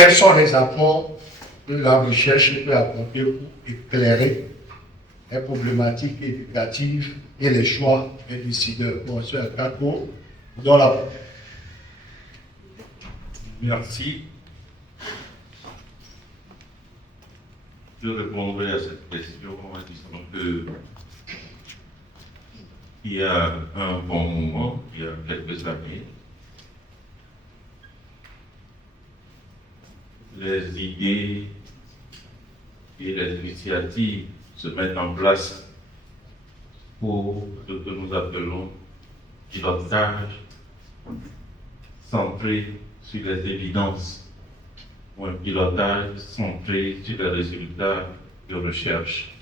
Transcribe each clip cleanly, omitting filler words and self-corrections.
quels sont les apports que la recherche peut apporter pour éclairer les problématiques éducatives et les choix des décideurs. Bon, c'est un cas pour dans la... Merci. Je répondrai à cette question en disant que il y a un bon moment, il y a quelques années, les idées et les initiatives se mettent en place pour ce que nous appelons pilotage centré sur les évidences ou un pilotage centré sur les résultats de recherche,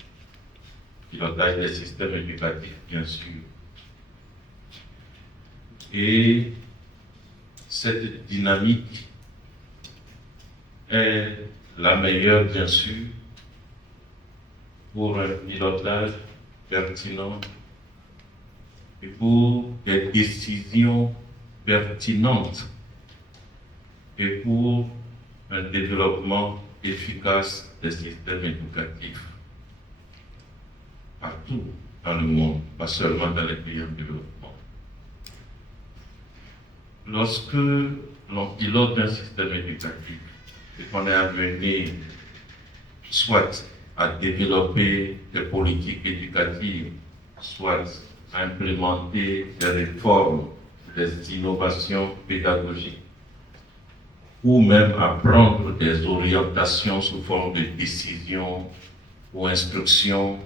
pilotage des systèmes éducatifs bien sûr. Et cette dynamique est la meilleure bien sûr pour un pilotage pertinent et pour des décisions pertinentes et pour un développement efficace des systèmes éducatifs partout dans le monde, pas seulement dans les pays en développement. Lorsque l'on pilote un système éducatif et qu'on est amené soit à développer des politiques éducatives, soit à implémenter des réformes, des innovations pédagogiques, ou même à prendre des orientations sous forme de décisions ou instructions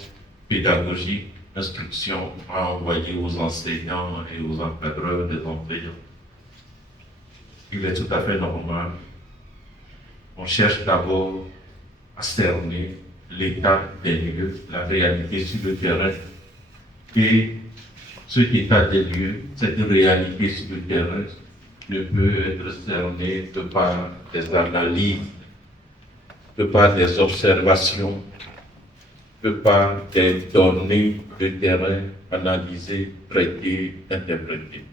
pédagogiques, instructions à envoyer aux enseignants et aux encadreurs des enseignants. Il est tout à fait normal. On cherche d'abord à cerner l'état des lieux, la réalité sur le terrain. Et ce état des lieux, cette réalité sur le terrain, ne peut être cerné que par des analyses, que par des observations, que par des données de terrain analysées, traitées, interprétées.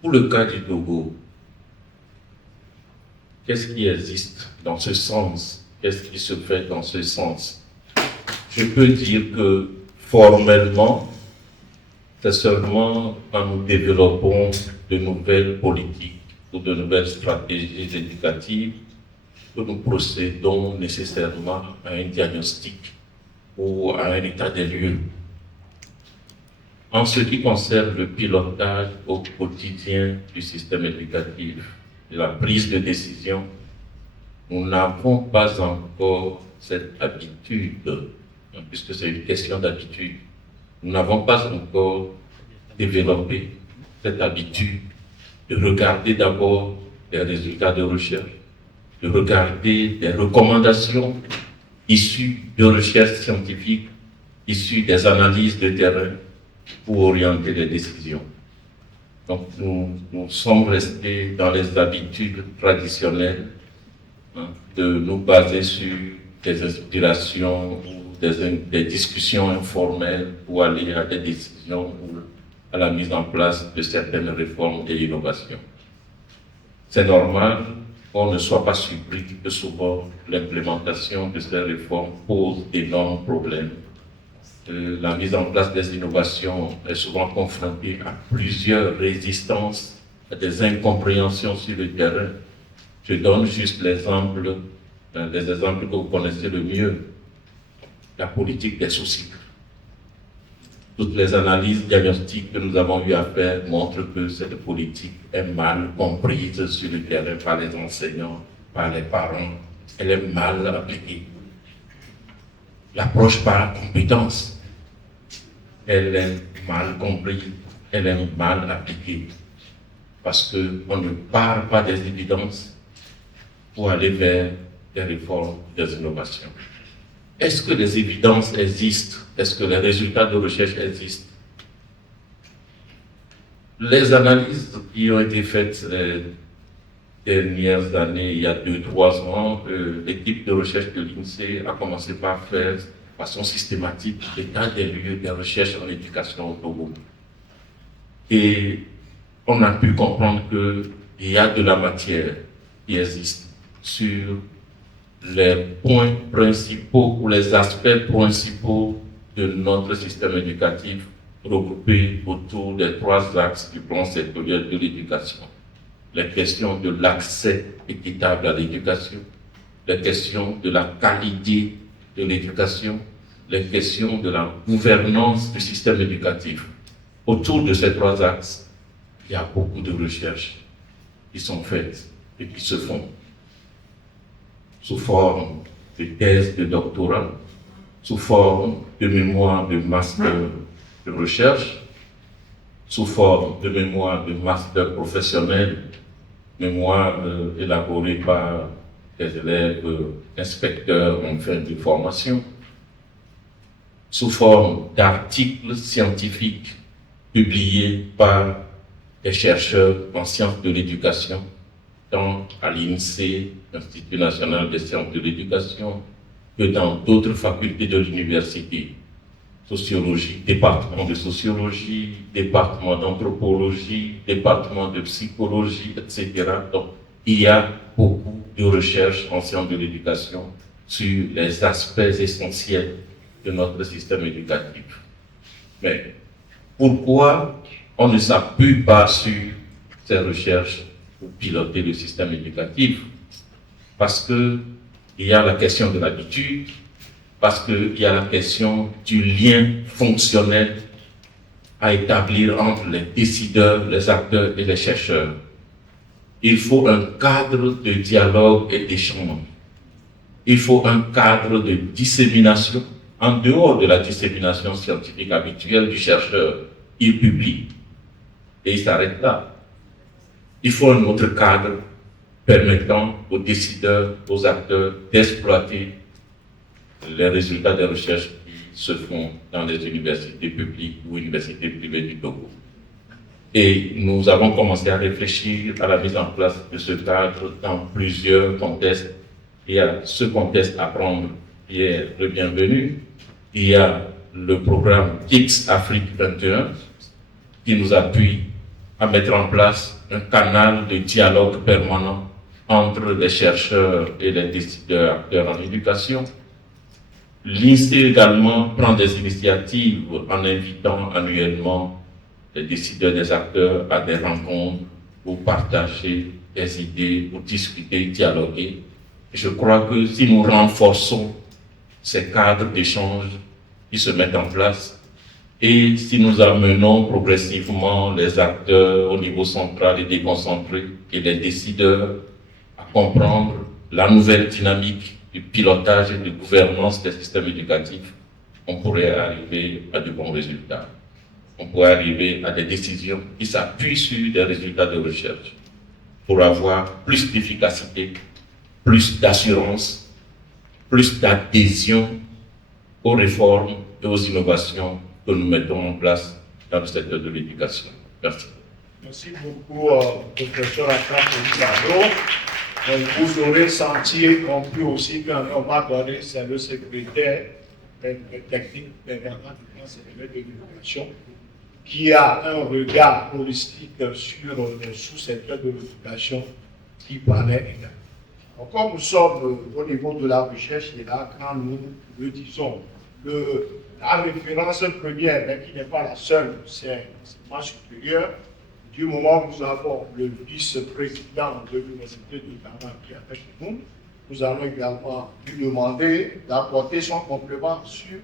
Pour le cas du Togo, qu'est-ce qui existe dans ce sens? Qu'est-ce qui se fait dans ce sens? Je peux dire que formellement, c'est seulement quand nous développons de nouvelles politiques ou de nouvelles stratégies éducatives que nous procédons nécessairement à un diagnostic ou à un état des lieux. En ce qui concerne le pilotage au quotidien du système éducatif, la prise de décision, nous n'avons pas encore cette habitude, puisque c'est une question d'habitude. Nous n'avons pas encore développé cette habitude de regarder d'abord les résultats de recherche, de regarder des recommandations issues de recherches scientifiques, issues des analyses de terrain pour orienter les décisions. Donc nous sommes restés dans les habitudes traditionnelles de nous baser sur des inspirations ou des discussions informelles pour aller à des décisions ou à la mise en place de certaines réformes et innovations. C'est normal qu'on ne soit pas surpris que souvent l'implémentation de ces réformes pose d'énormes problèmes. La mise en place des innovations est souvent confrontée à plusieurs résistances, à des incompréhensions sur le terrain. Je donne juste l'exemple, les exemples que vous connaissez le mieux, la politique des sous-cycles. Toutes les analyses diagnostiques que nous avons eu à faire montrent que cette politique est mal comprise sur le terrain par les enseignants, par les parents. Elle est mal appliquée. L'approche par compétence, elle est mal comprise, elle est mal appliquée. Parce qu'on ne part pas des évidences pour aller vers des réformes, des innovations. Est-ce que les évidences existent? Est-ce que les résultats de recherche existent? Les analyses qui ont été faites les dernières années, il y a 2-3 ans, l'équipe de recherche de l'INSEE a commencé par faire de façon systématique l'état des lieux des recherches en éducation au Togo. Et on a pu comprendre qu'il y a de la matière qui existent sur les points principaux ou les aspects principaux de notre système éducatif regroupés autour des 3 axes du plan sectoriel de l'éducation. Les questions de l'accès équitable à l'éducation, les questions de la qualité de l'éducation, les questions de la gouvernance du système éducatif. Autour de ces 3 axes, il y a beaucoup de recherches qui sont faites et qui se font sous forme de thèses de doctorat, sous forme de mémoire de master de recherche, sous forme de mémoire de master professionnel, mémoire élaborée par des élèves inspecteurs en fin de formation, sous forme d'articles scientifiques publiés par des chercheurs en sciences de l'éducation, tant à l'INSEE, l'Institut national des sciences de l'éducation, que dans d'autres facultés de l'université. Sociologie, département de sociologie, département d'anthropologie, département de psychologie, etc. Donc, il y a beaucoup de recherches en sciences de l'éducation sur les aspects essentiels de notre système éducatif. Mais pourquoi on ne s'appuie pas sur ces recherches pour piloter le système éducatif? Parce qu'il y a la question de l'habitude, parce qu'il y a la question du lien fonctionnel à établir entre les décideurs, les acteurs et les chercheurs. Il faut un cadre de dialogue et d'échange. Il faut un cadre de dissémination. En dehors de la dissémination scientifique habituelle du chercheur, il publie et il s'arrête là. Il faut un autre cadre permettant aux décideurs, aux acteurs d'exploiter les résultats des recherches qui se font dans les universités publiques ou universités privées du Togo. Et nous avons commencé à réfléchir à la mise en place de ce cadre dans plusieurs contextes. Il y a ce contexte à prendre qui est le bienvenu. Il y a le programme X Afrique 21 qui nous appuie à mettre en place un canal de dialogue permanent entre les chercheurs et les décideurs acteurs en éducation. L'INSEE également prend des initiatives en invitant annuellement les décideurs, des acteurs à des rencontres pour partager des idées, pour discuter, dialoguer. Et je crois que si nous renforçons ces cadres d'échange qui se mettent en place et si nous amenons progressivement les acteurs au niveau central et déconcentré et les décideurs à comprendre la nouvelle dynamique du pilotage et de gouvernance des systèmes éducatifs, on pourrait arriver à de bons résultats. On pourrait arriver à des décisions qui s'appuient sur des résultats de recherche pour avoir plus d'efficacité, plus d'assurance, plus d'adhésion aux réformes et aux innovations que nous mettons en place dans le secteur de l'éducation. Merci. Merci beaucoup, professeur Akram. Vous aurez senti, compris aussi qu'un moment donné, c'est le secrétaire technique permanent du plan sectoriel de l'éducation qui a un regard holistique sur les sous-secteurs de l'éducation qui parlait également. Donc, comme nous sommes au niveau de la recherche, et là, quand nous le disons, la référence première, mais qui n'est pas la seule, c'est l'enseignement supérieur. Du moment où nous avons le vice-président de l'université de Ghana qui est avec nous, nous allons également lui demander d'apporter son complément sur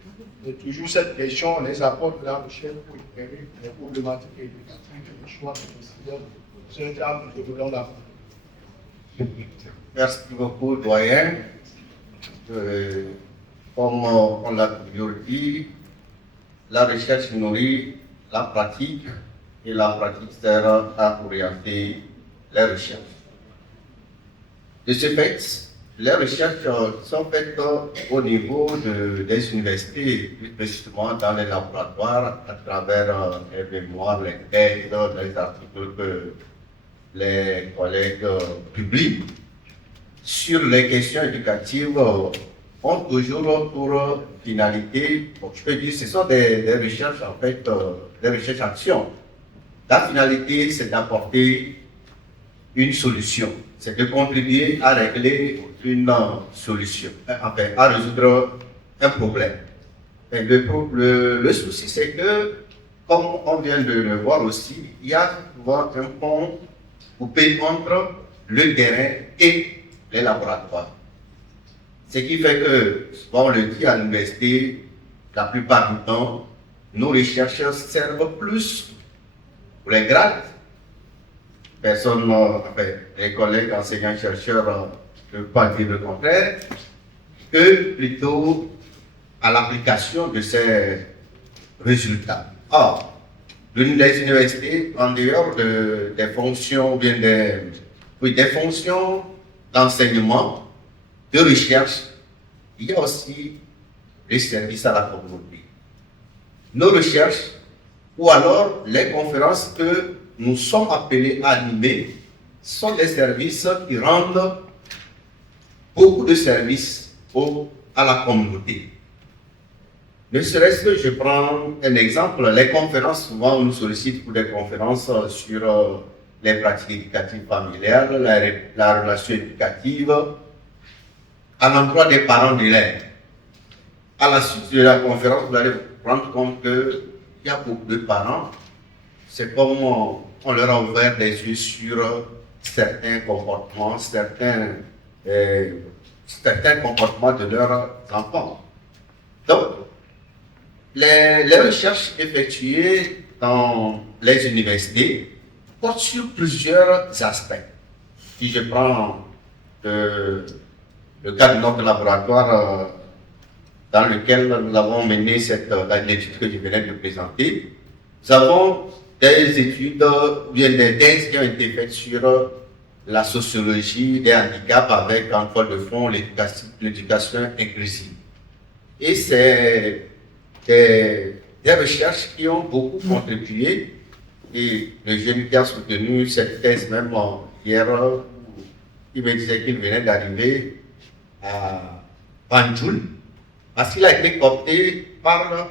toujours cette question, les apports de la recherche pour éclairer les problématiques éducatives et les choix des décideurs. C'est un terme que nous voulons la Merci beaucoup, doyen. Comme on l'a toujours dit, la recherche nourrit la pratique et la pratique sert à orienter les recherches. De ce fait, les recherches sont faites au niveau des universités, plus précisément dans les laboratoires, à travers les mémoires, les thèses, les articles que les collègues publient. Sur les questions éducatives, ont toujours pour finalité, je peux dire, ce sont des recherches en fait, des recherches actions. La finalité, c'est d'apporter une solution. C'est de contribuer à régler une solution, enfin, à résoudre un problème. Et le souci, c'est que, comme on vient de le voir aussi, il y a souvent un pont coupé entre le terrain et les laboratoires. Ce qui fait que, souvent on le dit à l'université, la plupart du temps, nos recherches servent plus pour les grades. Personne, enfin, les collègues enseignants-chercheurs ne peuvent pas dire le contraire, que plutôt à l'application de ces résultats. Or, les universités, en dehors des fonctions, bien des fonctions d'enseignement, de recherche, il y a aussi les services à la communauté. Nos recherches, ou alors les conférences que nous sommes appelés à animer, sont des services qui rendent beaucoup de services à la communauté. Ne serait-ce que je prends un exemple, les conférences, souvent on nous sollicite pour des conférences sur les pratiques éducatives familiales, la relation éducative, à l'endroit des parents d'élèves. À la suite de la conférence, vous allez vous rendre compte qu'il y a beaucoup de parents, c'est comme on leur a ouvert des yeux sur certains comportements, certains comportements de leurs enfants. Donc, les recherches effectuées dans les universités portent sur plusieurs aspects. Si je prends le cas de notre laboratoire dans lequel nous avons mené cette étude que je venais de présenter, nous avons des études, bien des thèses qui ont été faites sur la sociologie des handicaps avec en toile de fond l'éducation inclusive. Et c'est des recherches qui ont beaucoup contribué, et le jeune qui a soutenu cette thèse même hier, il me disait qu'il venait d'arriver à Banjul, parce qu'il a été coopté par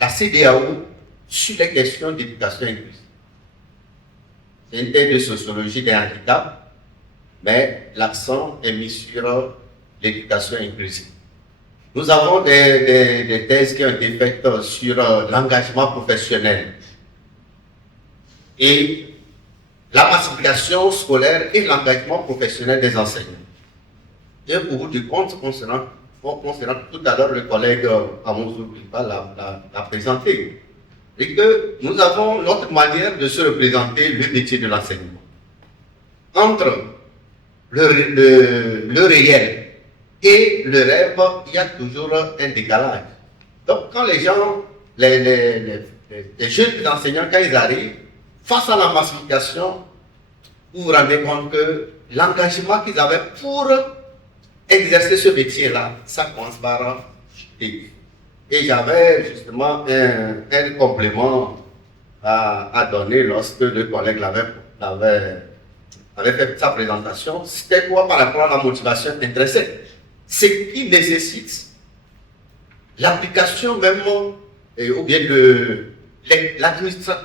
la CEDEAO sur les questions d'éducation inclusive. C'est une thèse de sociologie des handicaps, mais l'accent est mis sur l'éducation inclusive. Nous avons des thèses qui ont été faites sur l'engagement professionnel et la massification scolaire et l'engagement professionnel des enseignants. Et au bout du compte, concernant tout à l'heure, le collègue Amouzou l'a présenté, et que nous avons notre manière de se représenter le métier de l'enseignement. Entre le réel et le rêve, il y a toujours un décalage. Donc, quand les gens, les jeunes enseignants, quand ils arrivent, face à la massification, vous vous rendez compte que l'engagement qu'ils avaient pour exercer ce métier-là, ça commence par chuter. Et j'avais justement un complément à donner lorsque le collègue avait fait sa présentation. C'était quoi par rapport à la motivation intrinsèque? Ce qui nécessite l'application même, ou bien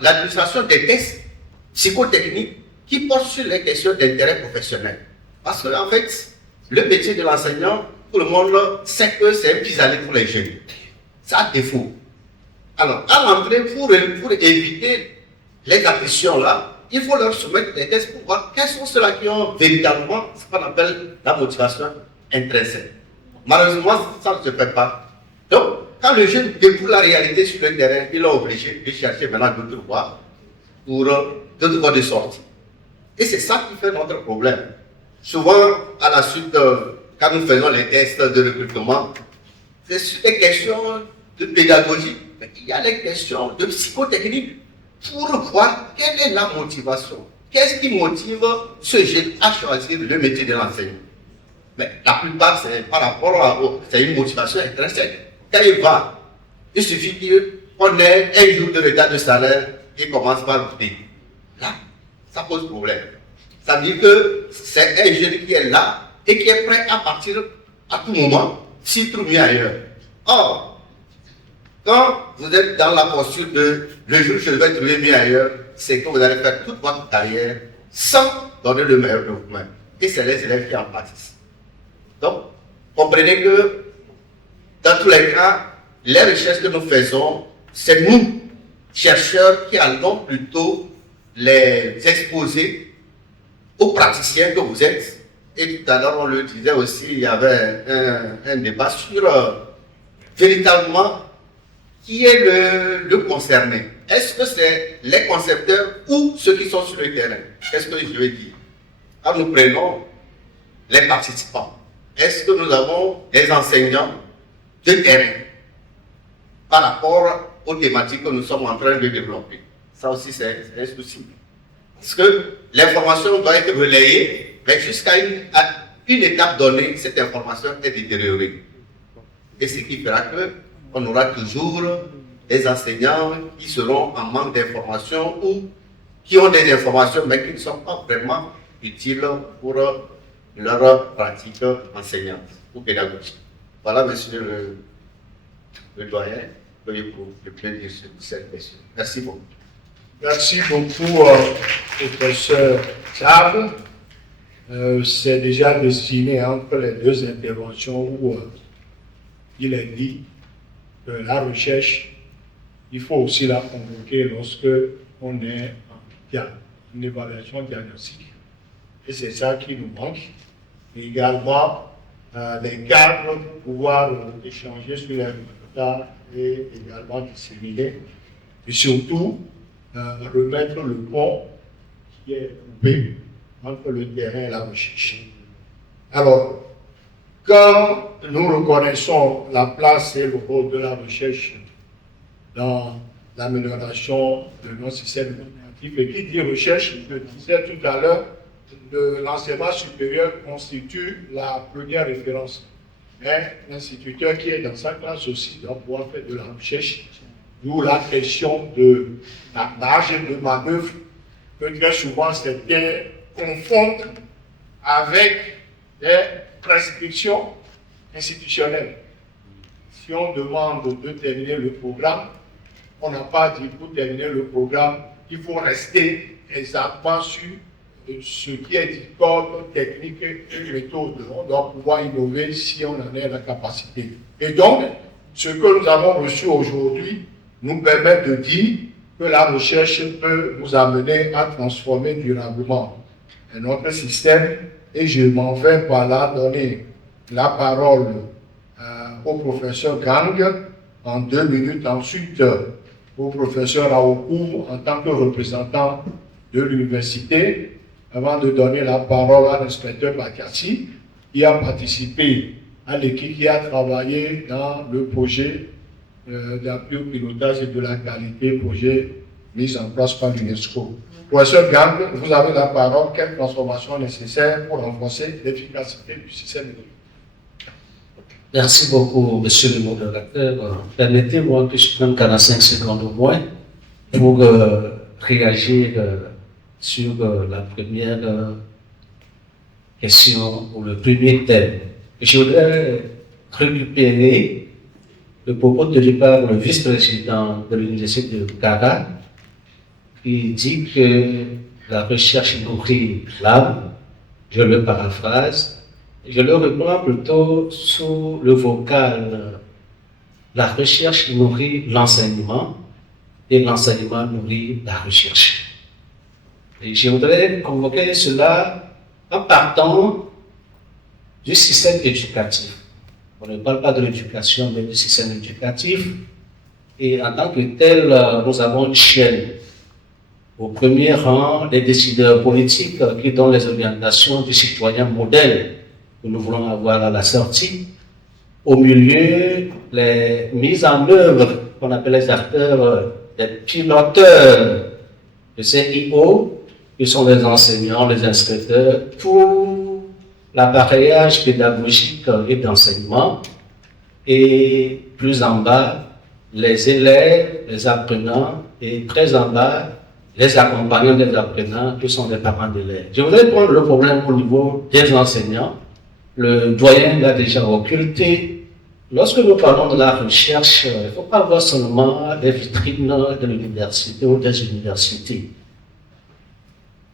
l'administration des tests psychotechniques qui portent sur les questions d'intérêt professionnel. Parce que, en fait, le métier de l'enseignant, tout le monde sait que c'est un pis-aller pour les jeunes. Ça a défaut. Alors, à l'entrée, pour éviter les attritions là, il faut leur soumettre des tests pour voir quels sont ceux-là qui ont véritablement ce qu'on appelle la motivation intrinsèque. Malheureusement, ça ne se fait pas. Donc, quand le jeune découvre la réalité sur le terrain, il est obligé de chercher maintenant d'autres voies pour d'autres voies de sortie. Et c'est ça qui fait notre problème. Souvent, à la suite, quand nous faisons les tests de recrutement, c'est sur des questions de pédagogie, mais il y a des questions de psychotechnique pour voir quelle est la motivation. Qu'est-ce qui motive ce jeune à choisir le métier de l'enseignant? Mais la plupart, c'est par rapport c'est une motivation intrinsèque. Quand il va, il suffit qu'on ait un jour de retard de salaire et commence par douter. Là, ça pose problème. Ça veut dire que c'est un jeune qui est là et qui est prêt à partir à tout moment s'il trouve mieux ailleurs. Or, quand vous êtes dans la posture de le jour où je vais trouver mieux ailleurs, c'est que vous allez faire toute votre carrière sans donner le meilleur de vous-même. Et c'est les élèves qui en pâtissent. Donc, comprenez que dans tous les cas, les recherches que nous faisons, c'est nous, chercheurs, qui allons plutôt les exposer aux praticiens que vous êtes. Et tout à l'heure, on le disait aussi, il y avait un débat sur véritablement qui est le concerné. Est-ce que c'est les concepteurs ou ceux qui sont sur le terrain? Qu'est-ce que je veux dire? Quand nous prenons les participants, est-ce que nous avons des enseignants de terrain par rapport aux thématiques que nous sommes en train de développer? Ça aussi, c'est un souci. Parce que l'information doit être relayée, mais jusqu'à une étape donnée, cette information est détériorée. Et ce qui fera qu'on aura toujours des enseignants qui seront en manque d'informations ou qui ont des informations mais qui ne sont pas vraiment utiles pour leur pratique enseignante ou pédagogique. Voilà, monsieur le doyen, que je peux dire sur cette question. Merci beaucoup. Merci beaucoup, professeur Tab. C'est déjà destiné entre les deux interventions où il est dit que la recherche, il faut aussi la convoquer lorsque on est en évaluation diagnostique. Et c'est ça qui nous manque. Et également, les cadres pour pouvoir échanger sur les résultats et également disséminer. Et surtout, remettre le pont qui est coupé entre le terrain et la recherche. Alors, quand nous reconnaissons la place et le rôle de la recherche dans l'amélioration de nos systèmes éducatifs, et qui dit recherche, je disais tout à l'heure, l'enseignement supérieur constitue la première référence. Mais l'instituteur qui est dans sa classe aussi doit pouvoir faire de la recherche, d'où la question de la marge de manœuvre, que très souvent c'était confondre avec des prescriptions institutionnelles. Si on demande de terminer le programme, on n'a pas dit pour terminer le programme, il faut rester exactement sur ce qui est dit comme technique et méthode. On doit pouvoir innover si on en a la capacité. Et donc, ce que nous avons reçu aujourd'hui nous permet de dire que la recherche peut nous amener à transformer durablement notre système. Et je m'en vais par là donner la parole au professeur Gang en 2 minutes, ensuite au professeur Aokou en tant que représentant de l'université, avant de donner la parole à l'inspecteur Bakassi, qui a participé à l'équipe qui a travaillé dans le projet d'appui au pilotage et de la qualité, projet mis en place par l'UNESCO. Professeur Gang, vous avez la parole. Quelles transformations nécessaires pour renforcer l'efficacité du système éducatif? Merci beaucoup, monsieur le modérateur. Permettez-moi que je prenne 45 secondes au moins pour réagir sur la première question ou le premier thème. Je voudrais récupérer le propos tenu par le vice-président de l'université de Kara, qui dit que la recherche nourrit l'âme. Je le paraphrase. Je le reprends plutôt sous le vocal. La recherche nourrit l'enseignement et l'enseignement nourrit la recherche. Et je voudrais convoquer cela en partant du système éducatif. On ne parle pas de l'éducation, mais du système éducatif. Et en tant que tel, nous avons une chaîne. Au premier rang, les décideurs politiques qui donnent les orientations du citoyen modèle que nous voulons avoir à la sortie. Au milieu, les mises en œuvre qu'on appelle les acteurs, les piloteurs de CIO, qui sont les enseignants, les instructeurs, pour l'appareillage pédagogique et d'enseignement. Et plus en bas, les élèves, les apprenants, et très en bas, les accompagnants des apprenants, qui sont les parents d'élèves. Je voudrais prendre le problème au niveau des enseignants. Le doyen l'a déjà occulté. Lorsque nous parlons de la recherche, il ne faut pas voir seulement les vitrines de l'université ou des universités.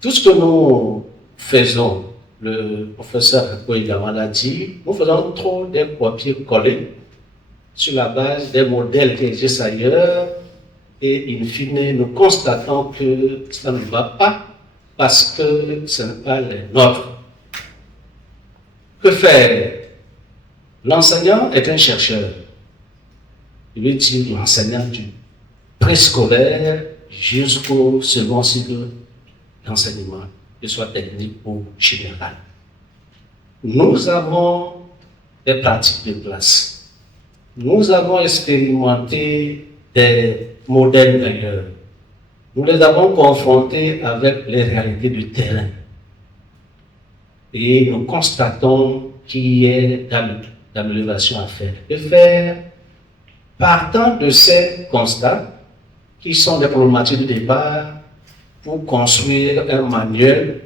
tout ce que nous faisons, le professeur également l'a dit, nous faisons trop des copier-coller sur la base des modèles qui existent ailleurs et in fine, nous constatons que ça ne va pas parce que ce n'est pas les nôtres. Que faire? L'enseignant est un chercheur. Il veut dire l'enseignant du préscolaire jusqu'au second cycle d'enseignement, que ce soit technique ou général. Nous avons des pratiques de classe. Nous avons expérimenté des modèles d'ailleurs. Nous les avons confrontés avec les réalités du terrain. Et nous constatons qu'il y a d'amélioration à faire. De faire, partant de ces constats, qui sont les problématiques de départ, pour construire un manuel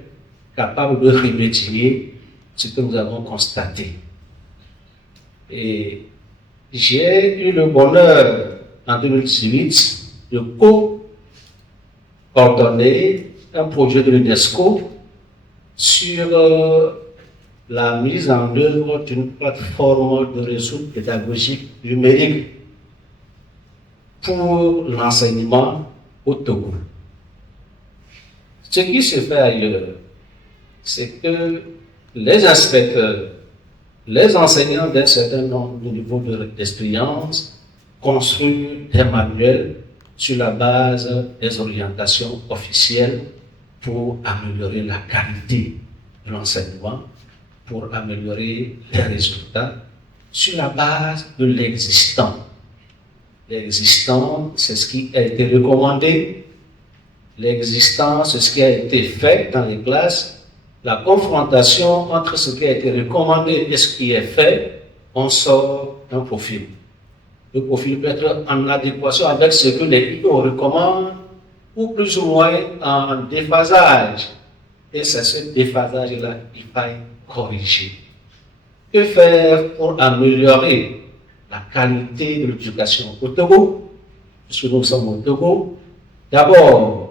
capable de remédier ce que nous avons constaté. Et j'ai eu le bonheur, en 2018, de coordonner un projet de l'UNESCO sur la mise en œuvre d'une plateforme de ressources pédagogiques numériques pour l'enseignement au Togo. Ce qui se fait ailleurs, c'est que les inspecteurs, les enseignants d'un certain nombre de niveaux d'expérience construisent des manuels sur la base des orientations officielles pour améliorer la qualité de l'enseignement, pour améliorer les résultats sur la base de l'existant. L'existant, c'est ce qui a été recommandé. L'existant, c'est ce qui a été fait dans les classes. La confrontation entre ce qui a été recommandé et ce qui est fait, on sort un profil. Le profil peut être en adéquation avec ce que les IO recommandent ou plus ou moins en déphasage. Et c'est ce déphasage-là qu'il faut corriger. Que faire pour améliorer la qualité de l'éducation au Togo, puisque nous sommes au Togo? D'abord,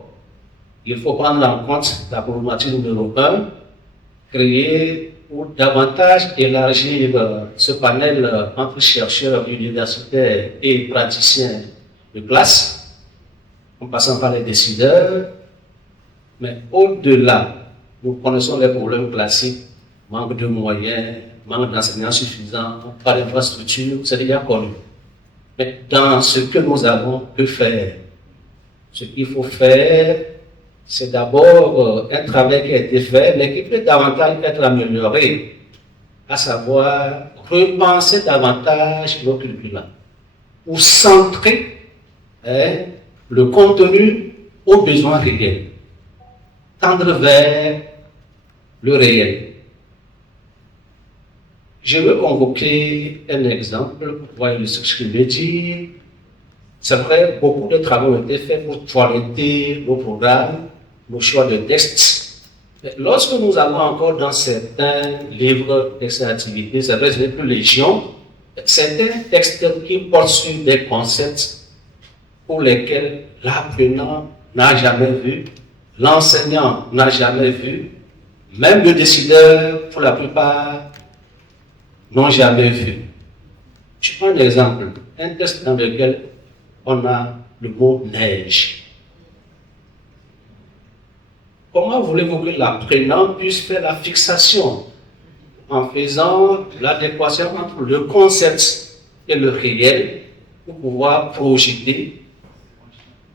il faut prendre en compte la problématique numéro 1, créer ou davantage élargir ce panel entre chercheurs universitaires et praticiens de classe, en passant par les décideurs. Mais au-delà, nous connaissons les problèmes classiques, manque de moyens, manque d'enseignants suffisants, pas d'infrastructure, c'est déjà connu. Mais dans ce que nous avons que faire, ce qu'il faut faire, c'est d'abord un travail qui a été fait, mais qui peut davantage être amélioré, à savoir repenser davantage nos curricula, ou centrer le contenu aux besoins réels, tendre vers le réel. Je veux convoquer un exemple pour voir ce que je veux dire. C'est vrai, beaucoup de travaux ont été faits pour toiletter nos programmes, nos choix de textes. Mais lorsque nous avons encore dans certains livres de ces activités, c'est vrai, ce n'est plus légion, certains textes qui portent sur des concepts pour lesquels l'apprenant n'a jamais vu, l'enseignant n'a jamais vu, même le décideur, pour la plupart, n'ont jamais vu. Je prends un exemple, un texte dans lequel on a le mot neige. Comment voulez-vous que l'apprenant puisse faire la fixation en faisant l'adéquation entre le concept et le réel pour pouvoir projeter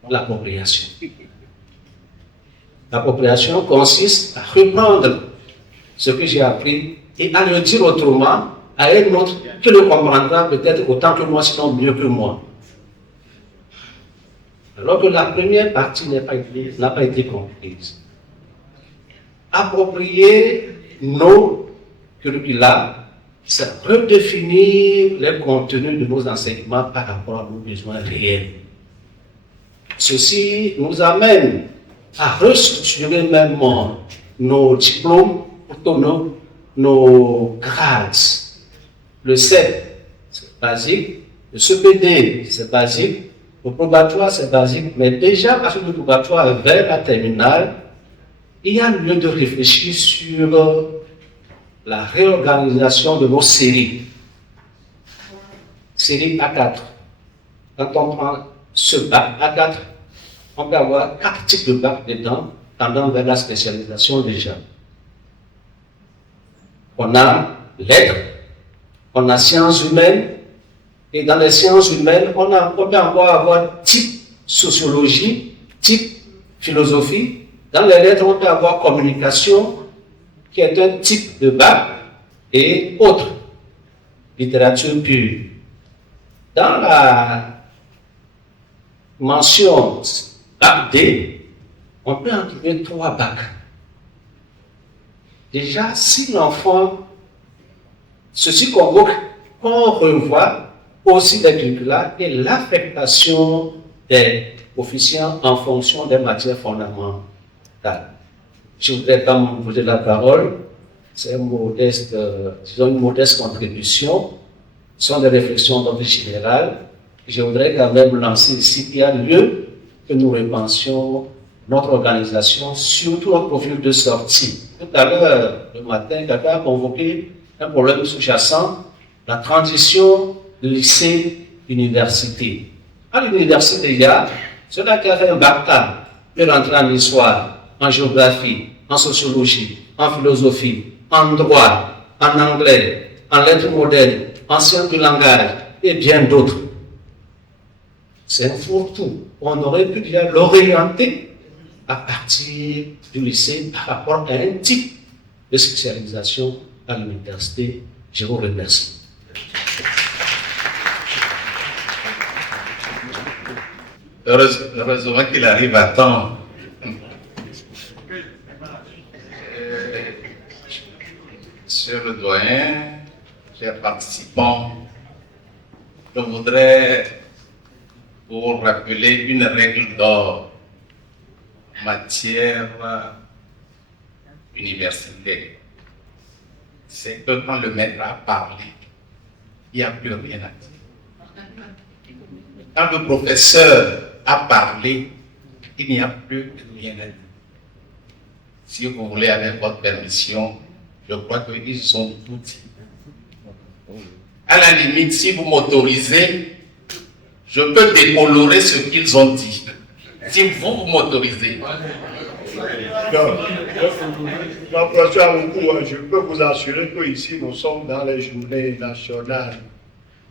l'appropriation? L'appropriation consiste à reprendre ce que j'ai appris et à le dire autrement à un autre qui le comprendra peut-être autant que moi, sinon mieux que moi. Alors que la première partie n'a pas été comprise. Approprier nos curricula, c'est redéfinir les contenus de nos enseignements par rapport à nos besoins réels. Ceci nous amène à restructurer même nos diplômes, plutôt nos grades. Le CEP, c'est basique. Le CPD, c'est basique. Le probatoire, c'est basique. Mais déjà, à partir du probatoire vers la terminale, il y a lieu de réfléchir sur la réorganisation de nos séries. Série A4. Quand on prend ce bac A4, on peut avoir 4 types de bacs dedans, tendant vers la spécialisation déjà. On a lettres, on a sciences humaines, et dans les sciences humaines, on peut encore avoir type sociologie, type philosophie. Dans les lettres, on peut avoir communication, qui est un type de bac, et autre, littérature pure. Dans la mention bac D, on peut en trouver 3 bacs. Déjà, si l'enfant, ceci convoque qu'on revoie aussi les trucs-là et l'affectation des coefficients en fonction des matières fondamentales. Je voudrais quand même vous poser la parole. C'est une modeste contribution. Ce sont des réflexions d'ordre général. Je voudrais quand même lancer ici qu'il y a lieu que nous repensions notre organisation, surtout notre profil de sortie. Tout à l'heure, le matin, quelqu'un a convoqué un problème sous-jacent, la transition lycée-université. À l'université, il y a celui qui a fait un bac A, peut rentrer en histoire, en géographie, en sociologie, en philosophie, en droit, en anglais, en lettres modernes, en sciences du langage et bien d'autres. C'est un fourre-tout. On aurait pu déjà l'orienter à partir du lycée par rapport à un type de spécialisation à l'université. Je vous remercie. Heureusement qu'il arrive à temps. Monsieur le doyen, chers participants, je voudrais vous rappeler une règle d'or en matière universitaire. C'est que quand le maître a parlé, il n'y a plus rien à dire. Quand le professeur a parlé, il n'y a plus rien à dire. Si vous voulez, avec votre permission, je crois qu'ils ont tout dit. À la limite, si vous m'autorisez, je peux décolorer ce qu'ils ont dit. Si vous m'autorisez. Professeur Moukou, je peux vous assurer qu'ici, nous sommes dans les journées nationales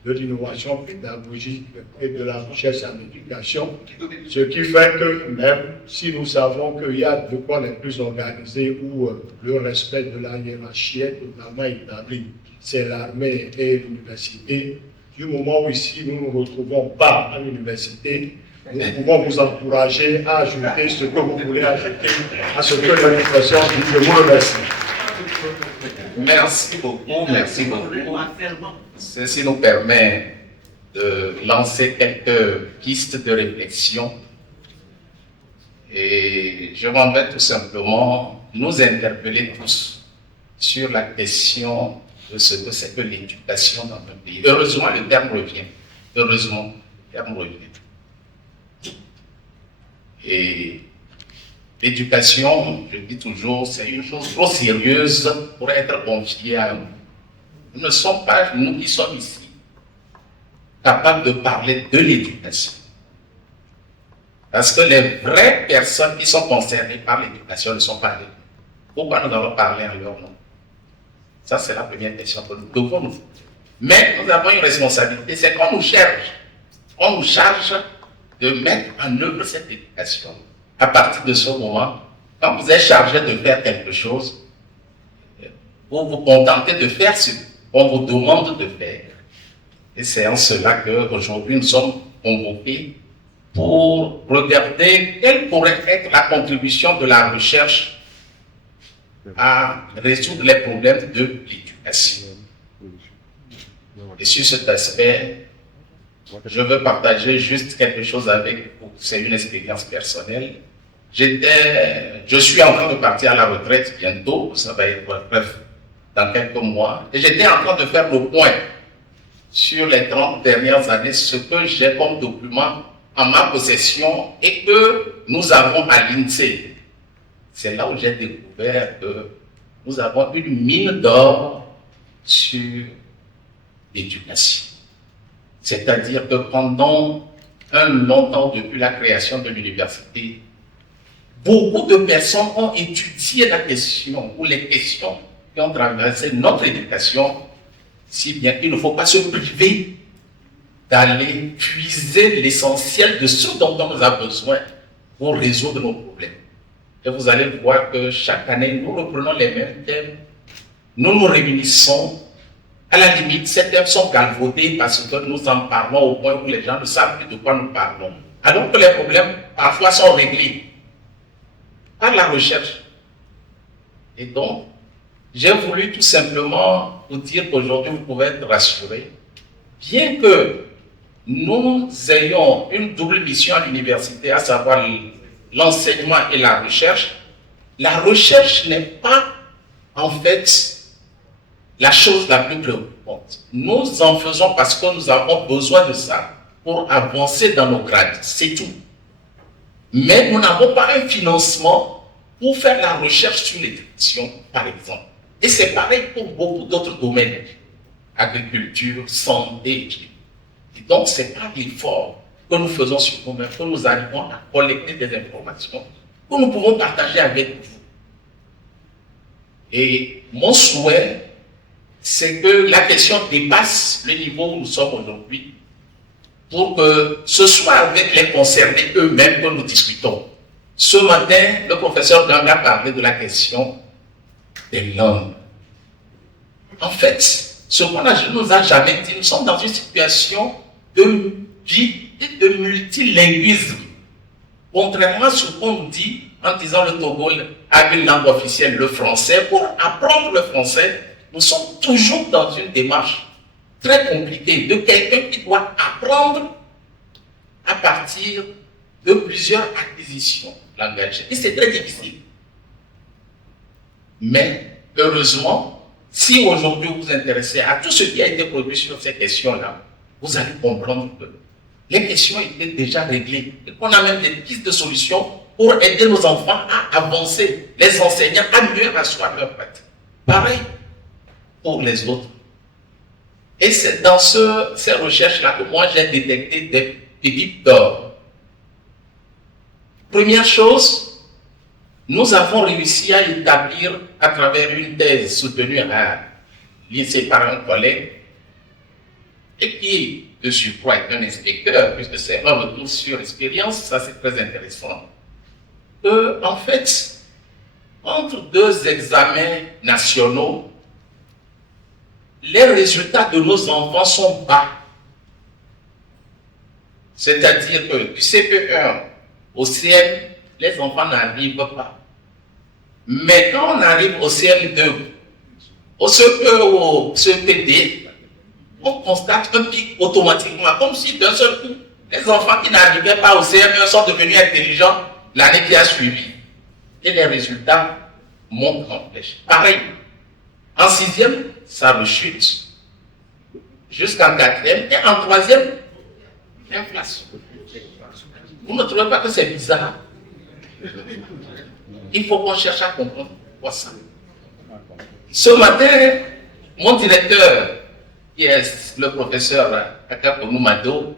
de l'innovation pédagogique et de la recherche en éducation, ce qui fait que même si nous savons qu'il y a de quoi les plus organisés où le respect de la hiérarchie est totalement établi, c'est l'armée et l'université, du moment où ici nous ne nous retrouvons pas à l'université, nous pouvons vous encourager à ajouter ce que vous voulez ajouter à ce que l'administration dit. Je vous remercie. Merci beaucoup, merci beaucoup. Ceci nous permet de lancer quelques pistes de réflexion. Et je m'en tout simplement nous interpeller tous sur la question de ce que c'est que l'éducation dans notre pays. Heureusement, le terme revient. Heureusement, le terme revient. Et l'éducation, je dis toujours, c'est une chose trop sérieuse pour être confiée à nous. Nous ne sommes pas, nous qui sommes ici, capables de parler de l'éducation. Parce que les vraies personnes qui sont concernées par l'éducation ne sont pas là. Pourquoi nous allons parler en leur nom? Ça, c'est la première question que nous devons nous. Mais nous avons une responsabilité, c'est qu'on nous cherche. On nous charge de mettre en œuvre cette éducation. À partir de ce moment, quand vous êtes chargé de faire quelque chose, vous vous contentez de faire ce qu'on vous demande de faire. Et c'est en cela qu'aujourd'hui nous sommes convoqués pour regarder quelle pourrait être la contribution de la recherche à résoudre les problèmes de l'éducation. Et sur cet aspect, je veux partager juste quelque chose avec vous. C'est une expérience personnelle. Je suis en train de partir à la retraite bientôt, ça va être bref, dans quelques mois. Et j'étais en train de faire le point sur les 30 dernières années, ce que j'ai comme document en ma possession et que nous avons à l'INSEE. c'est là où j'ai découvert que nous avons une mine d'or sur l'éducation. C'est-à-dire que pendant un long temps, depuis la création de l'université, beaucoup de personnes ont étudié la question ou les questions qui ont traversé notre éducation, si bien qu'il ne faut pas se priver d'aller puiser l'essentiel de ce dont on nous a besoin pour résoudre nos problèmes. Et vous allez voir que chaque année, nous reprenons les mêmes thèmes, nous nous réunissons. À la limite, ces thèmes sont galvaudés parce que nous en parlons au point où les gens ne savent plus de quoi nous parlons. Alors que les problèmes, parfois, sont réglés par la recherche. Et donc, j'ai voulu tout simplement vous dire qu'aujourd'hui, vous pouvez être rassurés. Bien que nous ayons une double mission à l'université, à savoir l'enseignement et la recherche n'est pas, en fait, la chose la plus préoccupante. Nous en faisons parce que nous avons besoin de ça pour avancer dans nos grades, c'est tout. Mais nous n'avons pas un financement pour faire la recherche sur l'éducation, par exemple. Et c'est pareil pour beaucoup d'autres domaines, agriculture, santé. Et donc, ce n'est pas l'effort que nous faisons sur nous-mêmes, que nous arrivons à collecter des informations que nous pouvons partager avec vous. Et mon souhait, c'est que la question dépasse le niveau où nous sommes aujourd'hui pour que ce soit avec les concernés eux-mêmes que nous discutons. Ce matin, le professeur Ganga parlait de la question des langues. En fait, ce qu'on ne nous a jamais dit, nous sommes dans une situation de vie et de multilinguisme. Contrairement à ce qu'on nous dit en disant le Togo a une langue officielle, le français, pour apprendre le français, nous sommes toujours dans une démarche très compliquée de quelqu'un qui doit apprendre à partir de plusieurs acquisitions langagières. Et c'est très difficile. Mais heureusement, si aujourd'hui vous vous intéressez à tout ce qui a été produit sur ces questions-là, vous allez comprendre que les questions étaient déjà réglées et qu'on a même des pistes de solutions pour aider nos enfants à avancer, les enseignants à mieux asseoir leur pratique. Pareil pour les autres. Et c'est dans ces recherches-là que moi j'ai détecté des pépites d'or. Première chose, nous avons réussi à établir à travers une thèse soutenue à l'INSEE par un collègue et qui, de surcroît, est un inspecteur, puisque c'est un retour sur expérience, ça c'est très intéressant. En fait, entre deux examens nationaux, les résultats de nos enfants sont bas. C'est-à-dire que du CP1 au CM, les enfants n'arrivent pas. Mais quand on arrive au CM2, au CE, au CPD, on constate un pic automatiquement, comme si d'un seul coup, les enfants qui n'arrivaient pas au CM1 sont devenus intelligents l'année qui a suivi. Et les résultats montent en flèche. Pareil, en sixième, ça rechute. Jusqu'en quatrième et en troisième, inflation. Vous ne trouvez pas que c'est bizarre? Il faut qu'on cherche à comprendre pourquoi ça. Ce matin, mon directeur, qui est le professeur Akaponou Mado,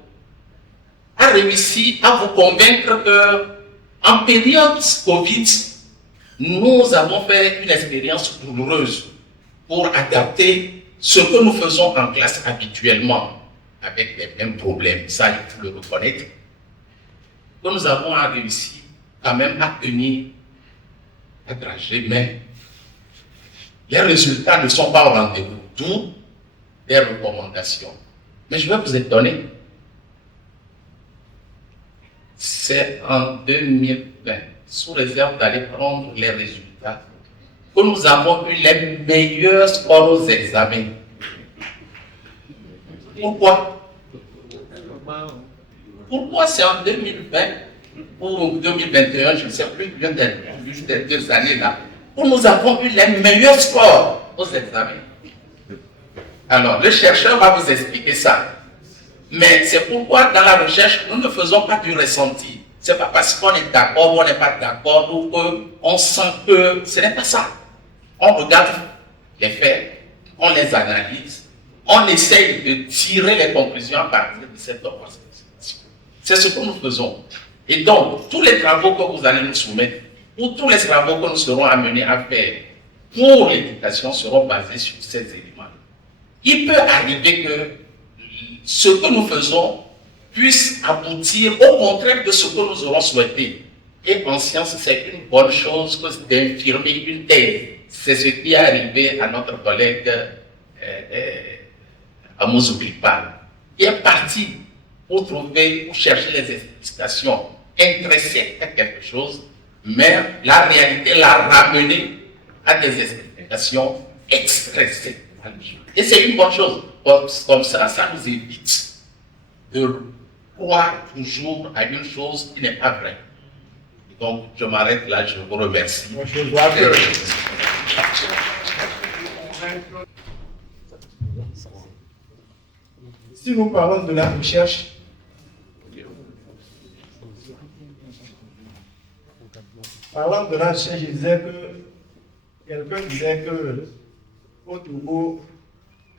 a réussi à vous convaincre qu'en période Covid, nous avons fait une expérience douloureuse pour adapter ce que nous faisons en classe habituellement, avec les mêmes problèmes, ça il faut le reconnaître, que nous avons réussi quand même à tenir un trajet, mais les résultats ne sont pas au rendez-vous, d'où des recommandations. Mais je vais vous étonner, c'est en 2020, sous réserve d'aller prendre les résultats, que nous avons eu les meilleurs scores aux examens. Pourquoi? Pourquoi c'est en 2020 ou 2021, je ne sais plus, bien des 2 années là, où nous avons eu les meilleurs scores aux examens? Alors, le chercheur va vous expliquer ça. Mais c'est pourquoi dans la recherche, nous ne faisons pas du ressenti. C'est pas parce qu'on est d'accord ou on n'est pas d'accord ou qu'on sent que ce n'est pas ça. On regarde les faits, on les analyse, on essaye de tirer les conclusions à partir de cette observation. C'est ce que nous faisons. Et donc, tous les travaux que vous allez nous soumettre, ou tous les travaux que nous serons amenés à faire pour l'éducation seront basés sur ces éléments. Il peut arriver que ce que nous faisons puisse aboutir au contraire de ce que nous aurons souhaité. Et en science, c'est une bonne chose que d'infirmer une thèse. C'est ce qui est arrivé à notre collègue Amos Oglipal. Il est parti pour trouver, pour chercher les explications intrinsèques à quelque chose, mais la réalité l'a ramené à des explications extrinsèques. Et c'est une bonne chose. Comme ça nous évite de croire toujours à une chose qui n'est pas vraie. Et donc, je m'arrête là, je vous remercie. Je dois que... Si nous parlons de la recherche, parlant de la recherche, quelqu'un disait que au Togo,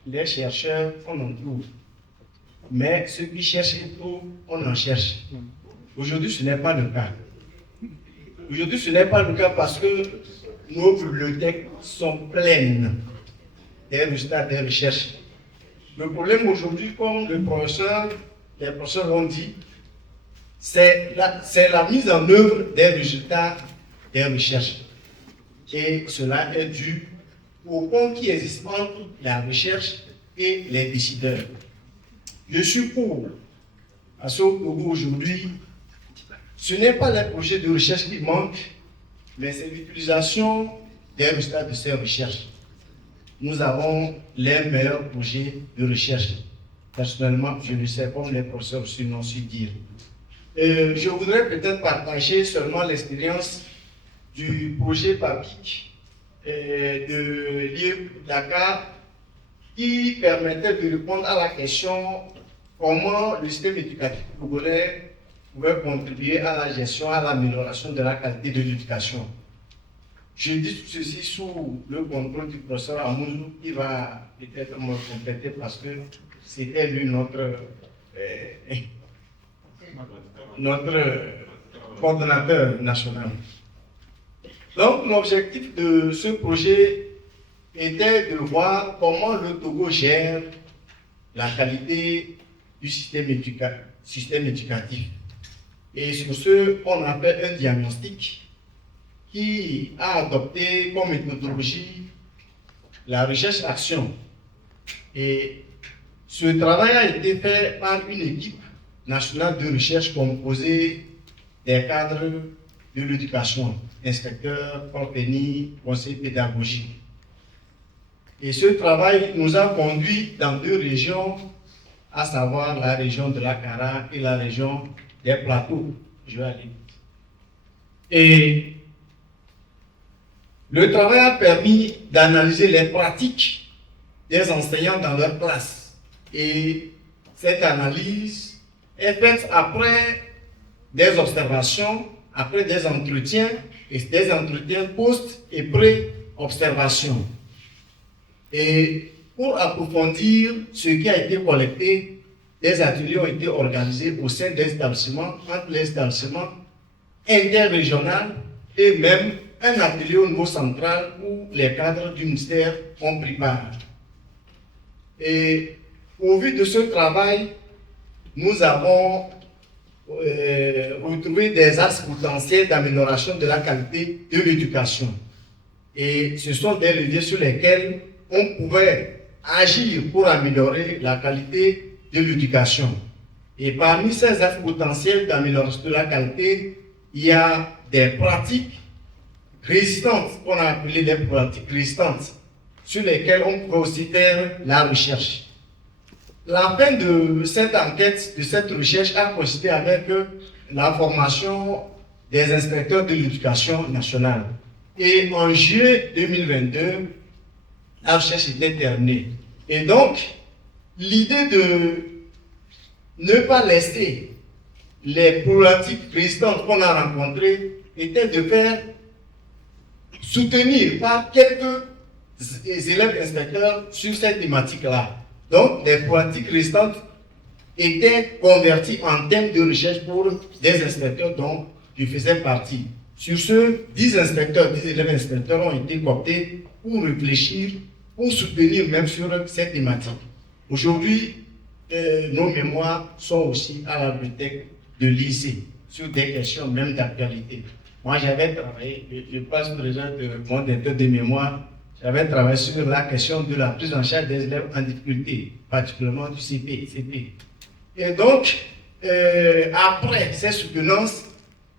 les chercheurs, on en trouve. Mais ceux qui cherchent et trouvent, on en cherche. Aujourd'hui, ce n'est pas le cas. Aujourd'hui, ce n'est pas le cas parce que nos bibliothèques sont pleines des résultats des recherches. Le problème aujourd'hui, comme les professeurs l'ont dit, c'est la mise en œuvre des résultats des recherches. Et cela est dû au pont qui existe entre la recherche et les décideurs. Je suis pour, parce qu'aujourd'hui, ce n'est pas les projets de recherche qui manquent, mais c'est l'utilisation des résultats de ces recherches. Nous avons les meilleurs projets de recherche. Personnellement, je ne sais pas, les professeurs aussi n'ont su dire. Je voudrais peut-être partager seulement l'expérience du projet PAPIC de l'IE Dakar qui permettait de répondre à la question comment le système éducatif congolais pouvait contribuer à la gestion, à l'amélioration de la qualité de l'éducation. Je dis tout ceci sous le contrôle du professeur Amouzou qui va peut-être me compléter parce que c'était lui notre coordonnateur national. Donc l'objectif de ce projet était de voir comment le Togo gère la qualité du système éducatif. Et sur ce, on a fait un diagnostic qui a adopté comme méthodologie la recherche-action. Et ce travail a été fait par une équipe nationale de recherche composée des cadres de l'éducation, inspecteurs, orphénie, conseil pédagogique. Et ce travail nous a conduit dans deux régions, à savoir la région de la Kara et la région des Plateaux. Je vais aller. Et le travail a permis d'analyser les pratiques des enseignants dans leur classe. Et cette analyse est faite après des observations, après des entretiens, et des entretiens post- et pré-observation. Et pour approfondir ce qui a été collecté, des ateliers ont été organisés au sein des établissements, entre les établissements interrégionaux et même un atelier au niveau central où les cadres du ministère ont pris part. Et au vu de ce travail, nous avons retrouvé des axes potentiels d'amélioration de la qualité de l'éducation. Et ce sont des leviers sur lesquels on pouvait agir pour améliorer la qualité de l'éducation. Et parmi ces axes potentiels d'amélioration de la qualité, il y a des pratiques résistantes, qu'on a appelées les pratiques résistantes, sur lesquelles on peut aussi faire la recherche. La fin de cette enquête, de cette recherche, a coïncidé avec la formation des inspecteurs de l'éducation nationale. Et en juillet 2022, la recherche était terminée. Et donc, l'idée de ne pas laisser les problématiques résistantes qu'on a rencontrées étaient de faire soutenir par quelques élèves inspecteurs sur cette thématique-là. Donc, les problématiques résistantes étaient converties en thèmes de recherche pour des inspecteurs dont je faisais partie. Sur ce, 10 inspecteurs, 10 élèves inspecteurs ont été cooptés pour réfléchir, pour soutenir même sur cette thématique. Aujourd'hui, nos mémoires sont aussi à la bibliothèque de lycée sur des questions même d'actualité. Moi, j'avais travaillé, je passe présent de mon directeur de mémoire, j'avais travaillé sur la question de la prise en charge des élèves en difficulté, particulièrement du CP. Et donc, après ces soutenances,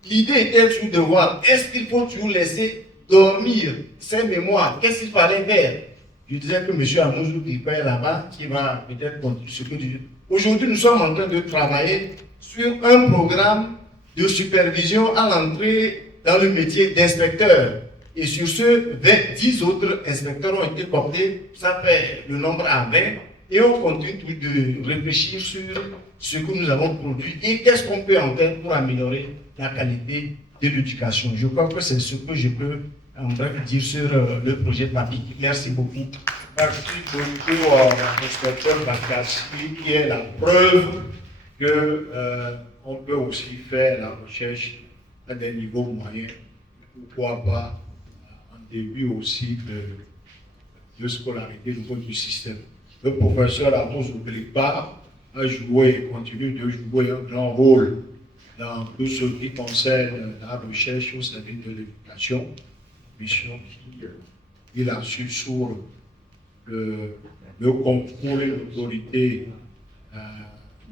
l'idée était toujours de voir, est-ce qu'il faut toujours laisser dormir ces mémoires? Qu'est-ce qu'il fallait faire? Je disais que M. Amouzou qui est là-bas, qui va peut-être continuer ce que tu... Aujourd'hui, nous sommes en train de travailler sur un programme de supervision à l'entrée dans le métier d'inspecteur. Et sur ce, 10 autres inspecteurs ont été cooptés, ça fait le nombre à 20, et on continue de réfléchir sur ce que nous avons produit et qu'est-ce qu'on peut en faire pour améliorer la qualité de l'éducation. Je crois que c'est ce que je peux en bref dire sur le projet PAPI. Merci beaucoup. Merci beaucoup à l'inspecteur Bakassi, qui est la preuve que on peut aussi faire la recherche à des niveaux moyens. Pourquoi pas en début aussi de scolarité au niveau du système. Le professeur Amos Oublipa a joué et continue de jouer un grand rôle dans tout ce qui concerne la recherche au service de l'éducation, mission qu'il a su sur le contrôle et l'autorité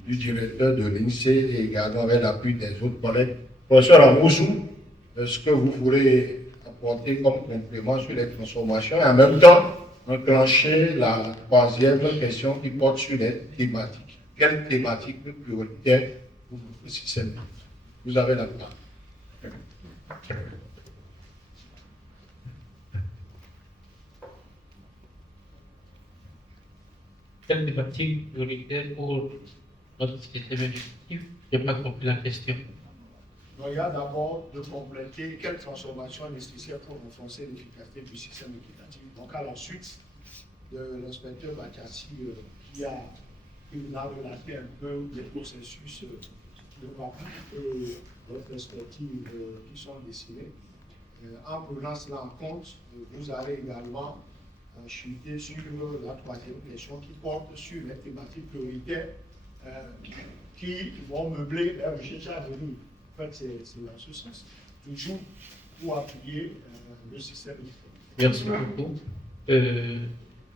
du directeur de l'INSEE et également avec l'appui des autres collègues. Professeur Amoussou, est-ce que vous voulez apporter comme complément sur les transformations et en même temps enclencher la troisième question qui porte sur les thématiques? Quelle thématique est prioritaire pour votre système? Vous avez la parole. Quelle thématique prioritaire pour notre système éducatif? Je n'ai pas compris la question. Donc, il y a d'abord de compléter quelle transformation est nécessaire pour renforcer l'efficacité du système éducatif. Donc, à la suite de l'inspecteur Bakassi qui a relaté un peu les processus de PAPI et d'autres perspectives qui sont dessinées. En prenant cela en compte, vous allez également chuter sur la troisième question qui porte sur les thématiques prioritaires qui vont meubler la recherche à venir. En fait, c'est dans ce sens, toujours pour appuyer le système éducatif. Merci beaucoup.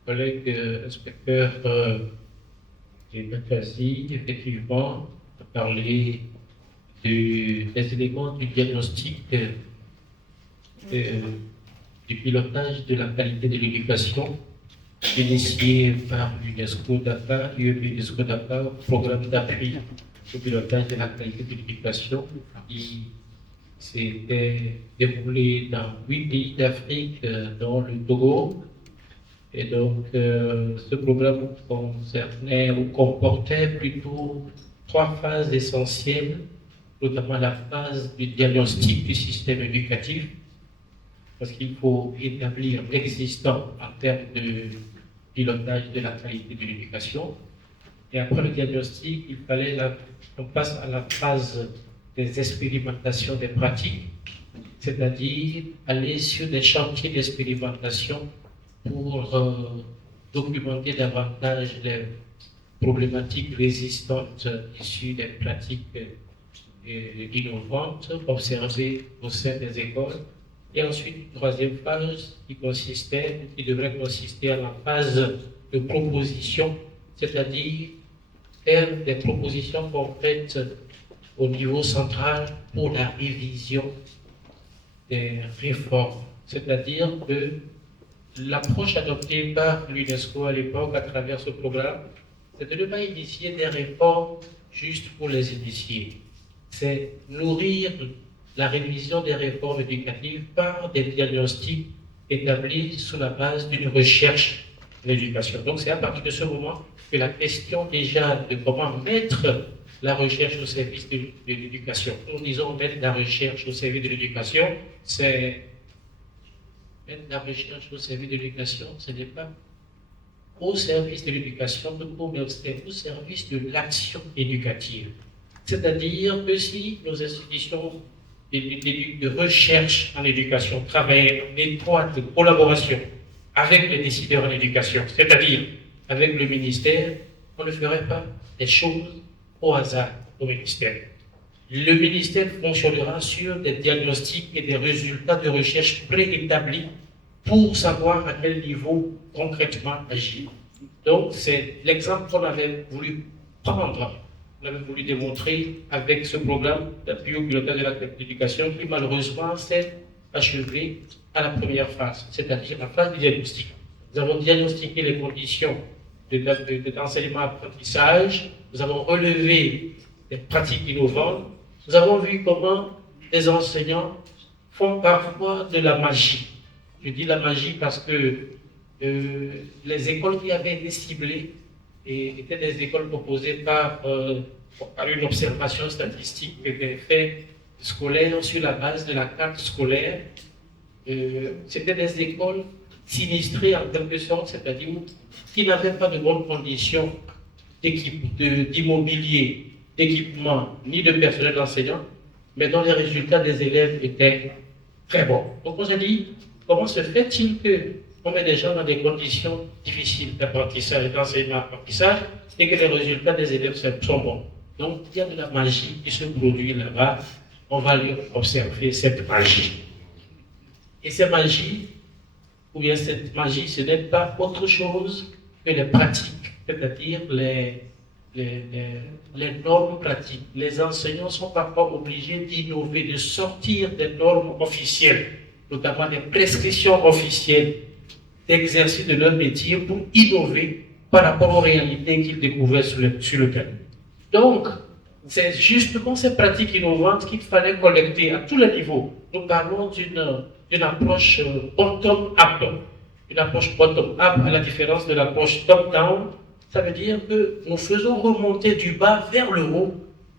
Collègue inspecteur Bakassi, effectivement, a parlé des éléments du diagnostic du pilotage de la qualité de l'éducation initié par l'UNESCO DAPA, UNESCO DAPA, programme d'appui au pilotage de la qualité de l'éducation qui s'était déroulé dans 8 pays d'Afrique, dont le Togo. Et donc, ce programme concernait ou comportait plutôt 3 phases essentielles, notamment la phase du diagnostic du système éducatif, parce qu'il faut établir l'existant en termes de pilotage de la qualité de l'éducation. Et après le diagnostic, il fallait qu'on passe à la phase des expérimentations des pratiques, c'est-à-dire aller sur des chantiers d'expérimentation pour documenter davantage les problématiques résistantes issues des pratiques innovantes observées au sein des écoles. Et ensuite, une troisième phase qui devrait consister à la phase de proposition, c'est-à-dire faire des propositions concrètes au niveau central pour la révision des réformes. C'est-à-dire que l'approche adoptée par l'UNESCO à l'époque à travers ce programme, c'est de ne pas initier des réformes juste pour les initier. C'est nourrir la révision des réformes éducatives par des diagnostics établis sous la base d'une recherche de l'éducation. Donc c'est à partir de ce moment que la question déjà de comment mettre la recherche au service de l'éducation. Nous disons mettre la recherche au service de l'éducation, c'est mettre la recherche au service de l'éducation, ce n'est pas au service de l'éducation, mais c'est au service de l'action éducative. C'est-à-dire que si nos institutions de recherche en éducation travaillent en étroite collaboration avec les décideurs en éducation, c'est-à-dire avec le ministère, on ne ferait pas des choses au hasard au ministère. Le ministère fonctionnera sur des diagnostics et des résultats de recherche préétablis pour savoir à quel niveau concrètement agir. Donc, c'est l'exemple qu'on avait voulu prendre, on avait voulu démontrer avec ce programme d'appui au pilotage de la l'éducation qui malheureusement s'est achevé à la première phase, c'est-à-dire la phase du diagnostic. Nous avons diagnostiqué les conditions d'enseignement-apprentissage, nous avons relevé des pratiques innovantes, nous avons vu comment les enseignants font parfois de la magie. Je dis la magie parce que les écoles qui avaient été ciblées étaient des écoles proposées par une observation statistique qui était faite scolaire sur la base de la carte scolaire. C'était des écoles sinistrées en quelque sorte, c'est-à-dire qui n'avaient pas de bonnes conditions d'immobilier, d'équipement, ni de personnel enseignant, mais dont les résultats des élèves étaient très bons. Donc on s'est dit, comment se fait-il qu'on met des gens dans des conditions difficiles d'apprentissage, d'enseignement-apprentissage, et que les résultats des élèves sont bons? Donc il y a de la magie qui se produit là-bas, on va aller observer cette magie. Et cette magie, ou bien cette magie, ce n'est pas autre chose que les pratiques, c'est-à-dire les normes pratiques. Les enseignants sont parfois obligés d'innover, de sortir des normes officielles, notamment des prescriptions officielles d'exercice de leur métier pour innover par rapport aux réalités qu'ils découvraient sur le terrain. Donc, c'est justement ces pratiques innovantes qu'il fallait collecter à tous les niveaux. Nous parlons d'une approche bottom-up. Une approche bottom-up, à la différence de l'approche top-down, ça veut dire que nous faisons remonter du bas vers le haut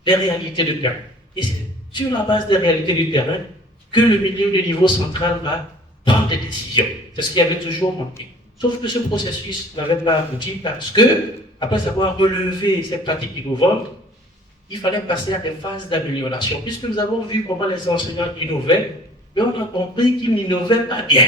les réalités du terrain. Et c'est sur la base des réalités du terrain que le milieu du niveau central va prendre des décisions. C'est ce qui avait toujours manqué. Sauf que ce processus n'avait pas abouti parce que, après avoir relevé ces pratiques innovantes, il fallait passer à des phases d'amélioration. Puisque nous avons vu comment les enseignants innovaient, mais on a compris qu'ils n'innovaient pas bien.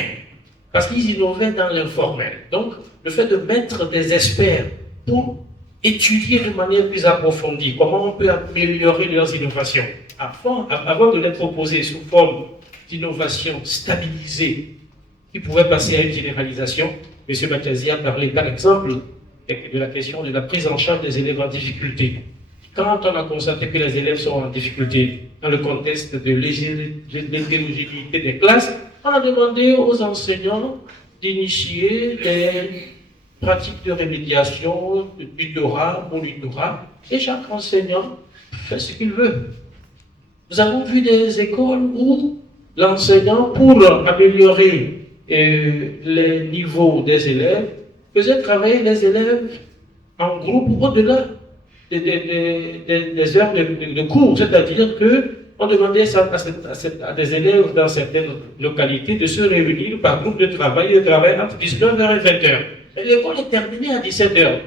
Parce qu'ils innovaient dans l'informel. Donc, le fait de mettre des experts pour étudier de manière plus approfondie comment on peut améliorer leurs innovations, avant de les proposer sous forme d'innovation stabilisée qui pouvait passer à une généralisation, M. Bakazi a parlé par exemple de la question de la prise en charge des élèves en difficulté. Quand on a constaté que les élèves sont en difficulté dans le contexte de l'hétérogénéité des classes, on a demandé aux enseignants d'initier des pratiques de rémédiation, de tutorat, monitorat, et chaque enseignant fait ce qu'il veut. Nous avons vu des écoles où l'enseignant, pour améliorer les niveaux des élèves, faisait travailler les élèves en groupe au-delà des heures de cours, c'est-à-dire qu'on demandait à des élèves dans certaines localités de se réunir par groupe de travail entre 19h et 20h. Et l'école est terminée à 17h.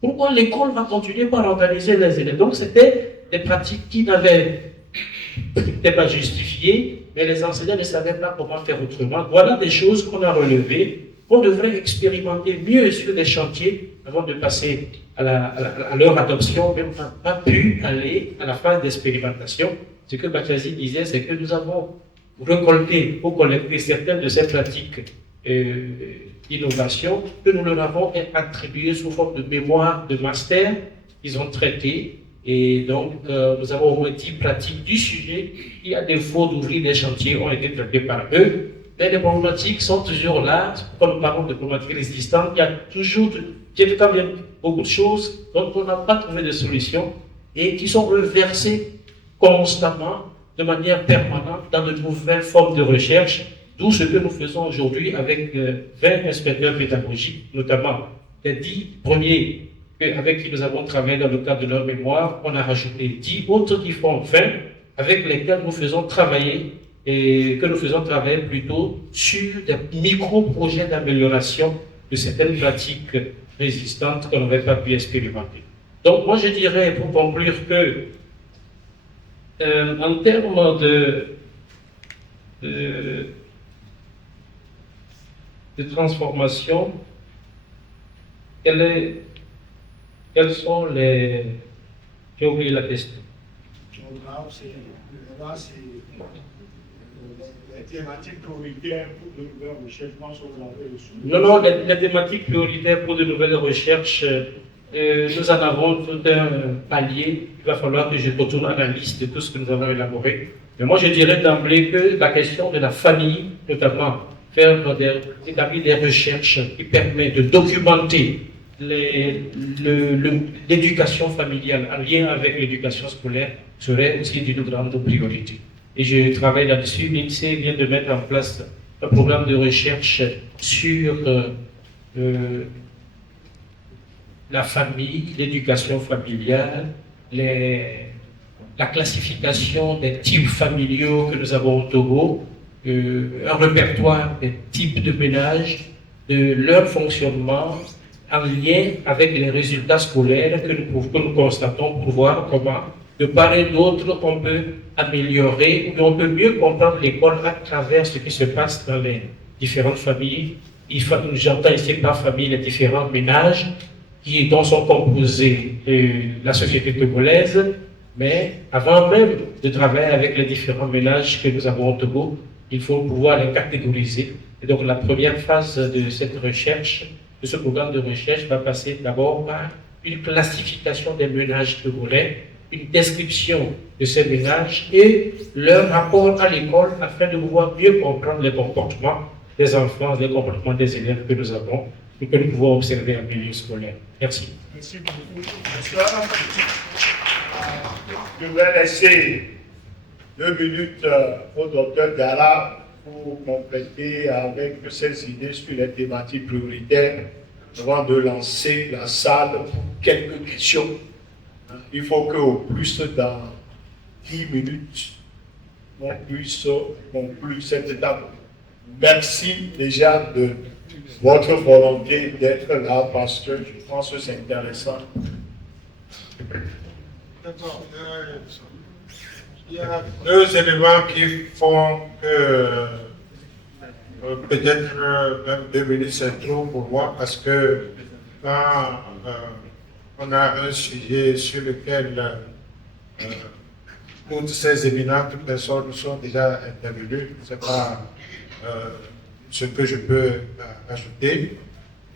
Pourquoi l'école va continuer par organiser les élèves? Donc c'était des pratiques qui n'étaient pas justifiées, mais les enseignants ne savaient pas comment faire autrement. Voilà des choses qu'on a relevées, qu'on devrait expérimenter mieux sur les chantiers avant de passer à leur adoption, mais on n'a pas pu aller à la phase d'expérimentation. Ce que Bakazi disait, c'est que nous avons collecté certaines de ces pratiques d'innovation, que nous leur avons attribuées sous forme de mémoire de master, qu'ils ont traité, et donc nous avons remis pratique du sujet, qui à défaut d'ouvrir des chantiers ont été traités par eux. Mais les problématiques sont toujours là. Quand nous parlons de problématiques résistantes, il y a quand même beaucoup de choses dont on n'a pas trouvé de solution et qui sont reversées constamment, de manière permanente, dans de nouvelles formes de recherche. D'où ce que nous faisons aujourd'hui avec 20 inspecteurs pédagogiques, notamment les 10 premiers avec qui nous avons travaillé dans le cadre de leur mémoire, on a rajouté 10 autres qui font 20, avec lesquels nous faisons travailler, et que nous faisons travailler plutôt sur des micro-projets d'amélioration de certaines pratiques résistantes qu'on n'avait pas pu expérimenter. Donc moi je dirais, pour conclure, que en termes de transformation, quels sont les... J'ai oublié la question. Les thématiques prioritaires pour de nouvelles recherches, je pense que vous avez reçu. Non, les thématiques prioritaires pour de nouvelles recherches, nous en avons tout un palier. Il va falloir que je retourne à la liste de tout ce que nous avons élaboré. Mais moi, je dirais d'emblée que la question de la famille, notamment, établir des recherches qui permettent de documenter l'éducation familiale en lien avec l'éducation scolaire serait aussi d'une grande priorité. Et je travaille là-dessus. L'INSEE vient de mettre en place un programme de recherche sur la famille, l'éducation familiale, la classification des types familiaux que nous avons au Togo, un répertoire des types de ménages, de leur fonctionnement en lien avec les résultats scolaires que nous constatons pour voir comment, de part et d'autre, on peut améliorer ou on peut mieux comprendre l'école à travers ce qui se passe dans les différentes familles. J'entends ici par famille les différents ménages dont sont composés la société togolaise, mais avant même de travailler avec les différents ménages que nous avons au Togo, il faut pouvoir les catégoriser. Et donc la première phase de cette recherche, de ce programme de recherche, va passer d'abord par une classification des ménages togolais, une description de ces ménages et leur rapport à l'école afin de pouvoir mieux comprendre les comportements des enfants, les comportements des élèves que nous avons et que nous pouvons observer en milieu scolaire. Merci. Merci beaucoup, professeur. Je vais laisser 2 minutes au docteur Gala pour compléter avec ses idées sur les thématiques prioritaires avant de lancer la salle pour quelques questions. Il faut qu'au plus dans 10 minutes, on puisse conclure cette étape. Merci déjà de votre volonté d'être là parce que je pense que c'est intéressant. D'accord. Il y a 2 éléments qui font que peut-être même 2 minutes c'est trop pour moi parce que quand on a un sujet sur lequel toutes ces éminentes personnes sont déjà intervenues, ce n'est pas ce que je peux ajouter.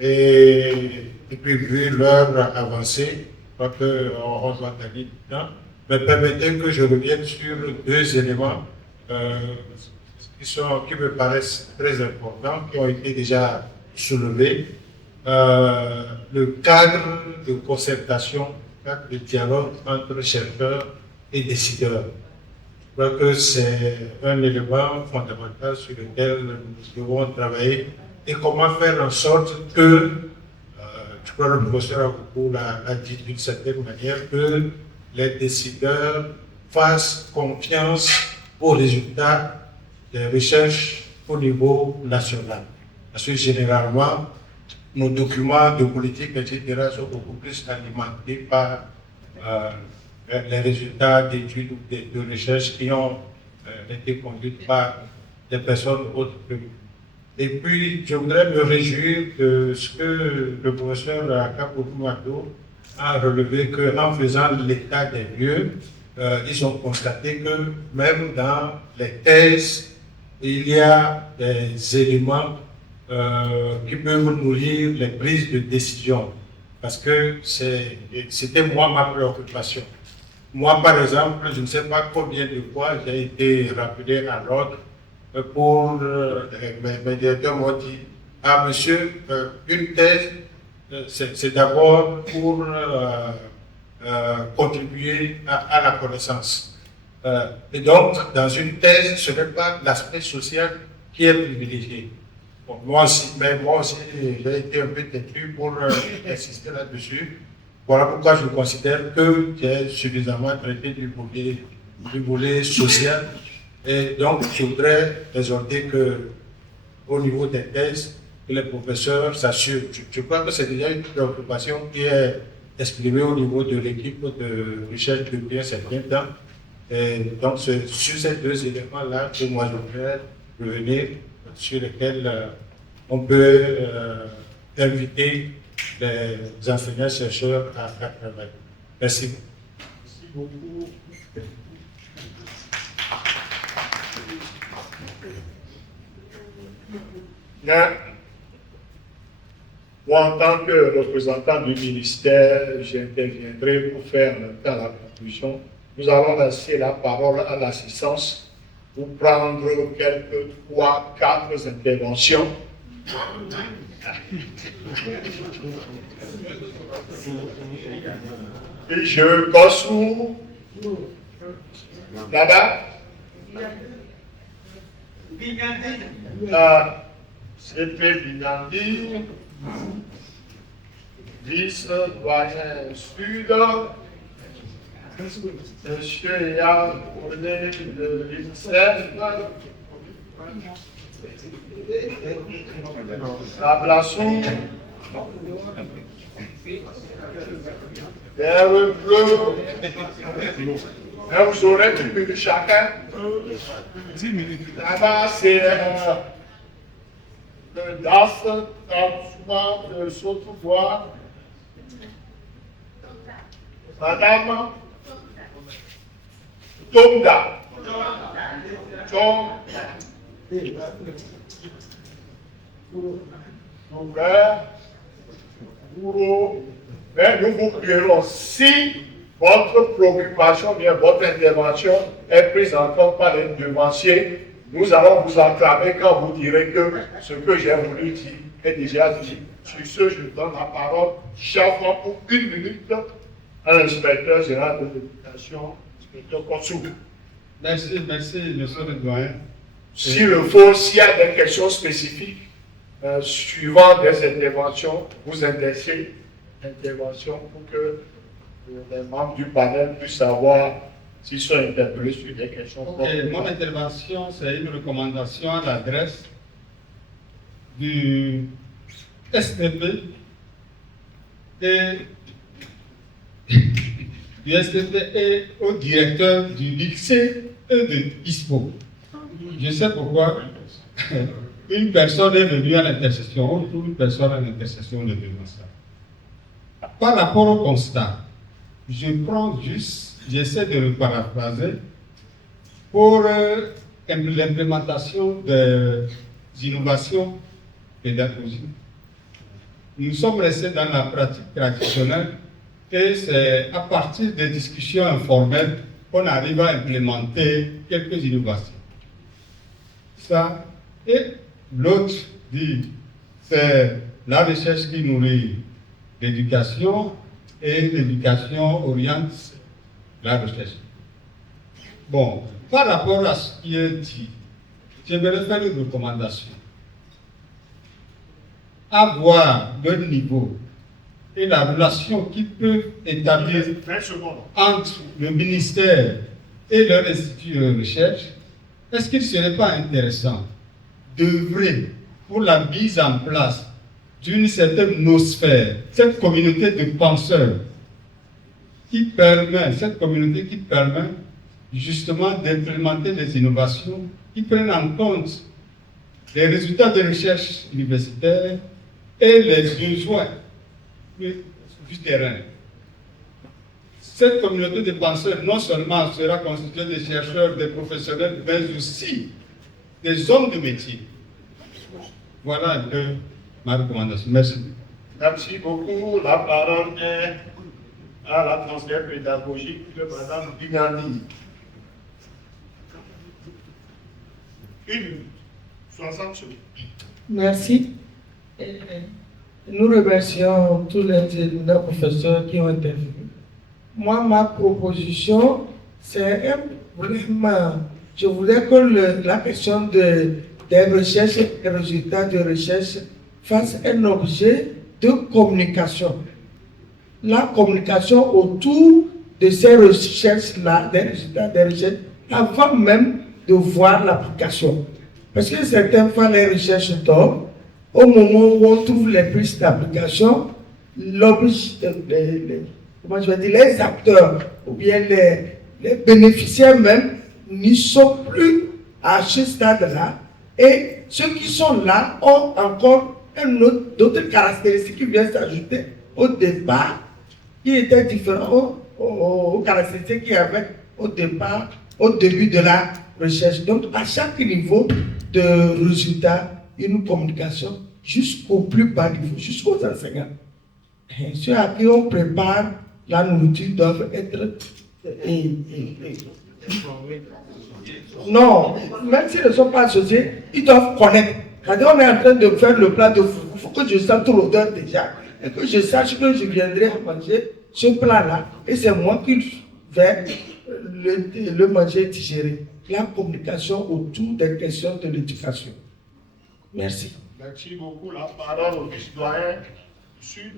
Et puis, vu l'heure avancée, je crois qu'on doit gagner du temps. Mais permettez que je revienne sur 2 éléments qui me paraissent très importants, qui ont été déjà soulevés. Le cadre de concertation, le cadre de dialogue entre chercheurs et décideurs. Je crois que c'est un élément fondamental sur lequel nous devons travailler et comment faire en sorte que, je crois que le professeur Akoukou l'a dit d'une certaine manière, que les décideurs fassent confiance aux résultats des recherches au niveau national. Parce que généralement, nos documents de politique, etc., sont beaucoup plus alimentés par les résultats d'études ou de recherches qui ont été conduites par des personnes autres que nous. Et puis, je voudrais me réjouir de ce que le professeur Akaboukou a relevé, qu'en faisant l'état des lieux, ils ont constaté que même dans les thèses, il y a des éléments qui peuvent nourrir les prises de décision. Parce que c'était moi ma préoccupation. Moi, par exemple, je ne sais pas combien de fois j'ai été rappelé à l'ordre pour mes directeurs m'ont dit: ah monsieur, une thèse, c'est d'abord pour contribuer à la connaissance. Et donc, dans une thèse, ce n'est pas l'aspect social qui est privilégié. Bon, moi aussi, j'ai été un peu têtu pour insister là-dessus. Voilà pourquoi je considère que j'ai suffisamment traité du volet social. Et donc, je voudrais exhorter que, au niveau des thèses, que les professeurs s'assurent. Je crois que c'est déjà une préoccupation qui est exprimée au niveau de l'équipe de recherche depuis un certain temps. Et donc, c'est sur ces deux éléments-là que moi je voudrais revenir, sur lesquels on peut inviter les enseignants-chercheurs à travailler. Merci. Merci beaucoup. Bien. Moi, en tant que représentant du ministère, j'interviendrai pour faire dans la conclusion. Nous allons laisser la parole à l'assistance pour prendre quelques 3-4 interventions. Et je Gossou, Dada, CP Binandi, vice-doyen Sud, Monsieur Yann Cornet de l'INSEF, Sablassou, Vert bleu, vous aurez du plus de chacun. Là-bas, c'est le DAS, souvent de Saute-Voix. Madame Tonga. Mais nous vous prierons, si votre préoccupation, bien votre intervention est prise en compte par les devanciers, nous allons vous acclamer quand vous direz que ce que j'ai voulu dire est déjà dit. Sur ce, je donne la parole chaque fois pour 1 minute à l'inspecteur général de l'éducation, l'inspecteur Kotsou. Merci, monsieur le doyen. S'il le faut, s'il y a des questions spécifiques, suivant des interventions, vous intéressez intervention pour que les membres du panel puissent savoir s'ils sont interpellés sur des questions. Mon intervention, c'est une recommandation à l'adresse du STP et au directeur du lycée et de ISPO. Je sais pourquoi une personne est venue à l'intercession, ou une personne à l'intercession de dénonçage. Par rapport au constat, je prends juste, j'essaie de le paraphraser pour l'implémentation des innovations pédagogiques. Nous sommes restés dans la pratique traditionnelle et c'est à partir des discussions informelles qu'on arrive à implémenter quelques innovations. Ça, et l'autre dit, c'est la recherche qui nourrit l'éducation et l'éducation oriente la recherche. Bon, par rapport à ce qui est dit, j'aimerais faire une recommandation. Avoir le niveau et la relation qu'ils peuvent établir entre le ministère et leur institut de recherche, est-ce qu'il ne serait pas intéressant d'œuvrer pour la mise en place d'une certaine nosphère, cette communauté de penseurs qui permet justement d'implémenter des innovations qui prennent en compte les résultats de recherche universitaire et les besoins du terrain. Cette communauté de penseurs non seulement sera constituée des chercheurs, des professionnels, mais aussi des hommes de métier. Voilà un peu ma recommandation. Merci. Merci beaucoup. La parole est à la transfert pédagogique de Mme Bignani. 1 minute, 60 secondes. Merci. Nous remercions tous les professeurs qui ont intervenu. Moi, ma proposition, c'est vraiment, je voudrais que la question des recherches et des résultats de recherche fasse un objet de communication. la communication autour de ces recherches-là, des résultats des recherches, avant même de voir l'application. Parce que certaines fois, les recherches tombent, au moment où on trouve les pistes d'application, les acteurs ou bien les bénéficiaires même n'y sont plus à ce stade-là. Et ceux qui sont là ont encore d'autres caractéristiques qui viennent s'ajouter au départ, qui étaient différents aux caractéristiques qu'il y avait au départ, au début de la recherche. Donc, à chaque niveau de résultat, une communication jusqu'au plus bas niveau, jusqu'aux enseignants. Et ceux à qui on prépare la nourriture doivent être non, même s'ils ne sont pas associés, ils doivent connaître. Quand on est en train de faire le plat de fourou, il faut que je sente l'odeur déjà et que je sache que je viendrai à manger ce plat-là et c'est moi qui vais le manger et digérer. La communication autour des questions de l'éducation. Merci. Merci beaucoup. La parole au citoyen Sud.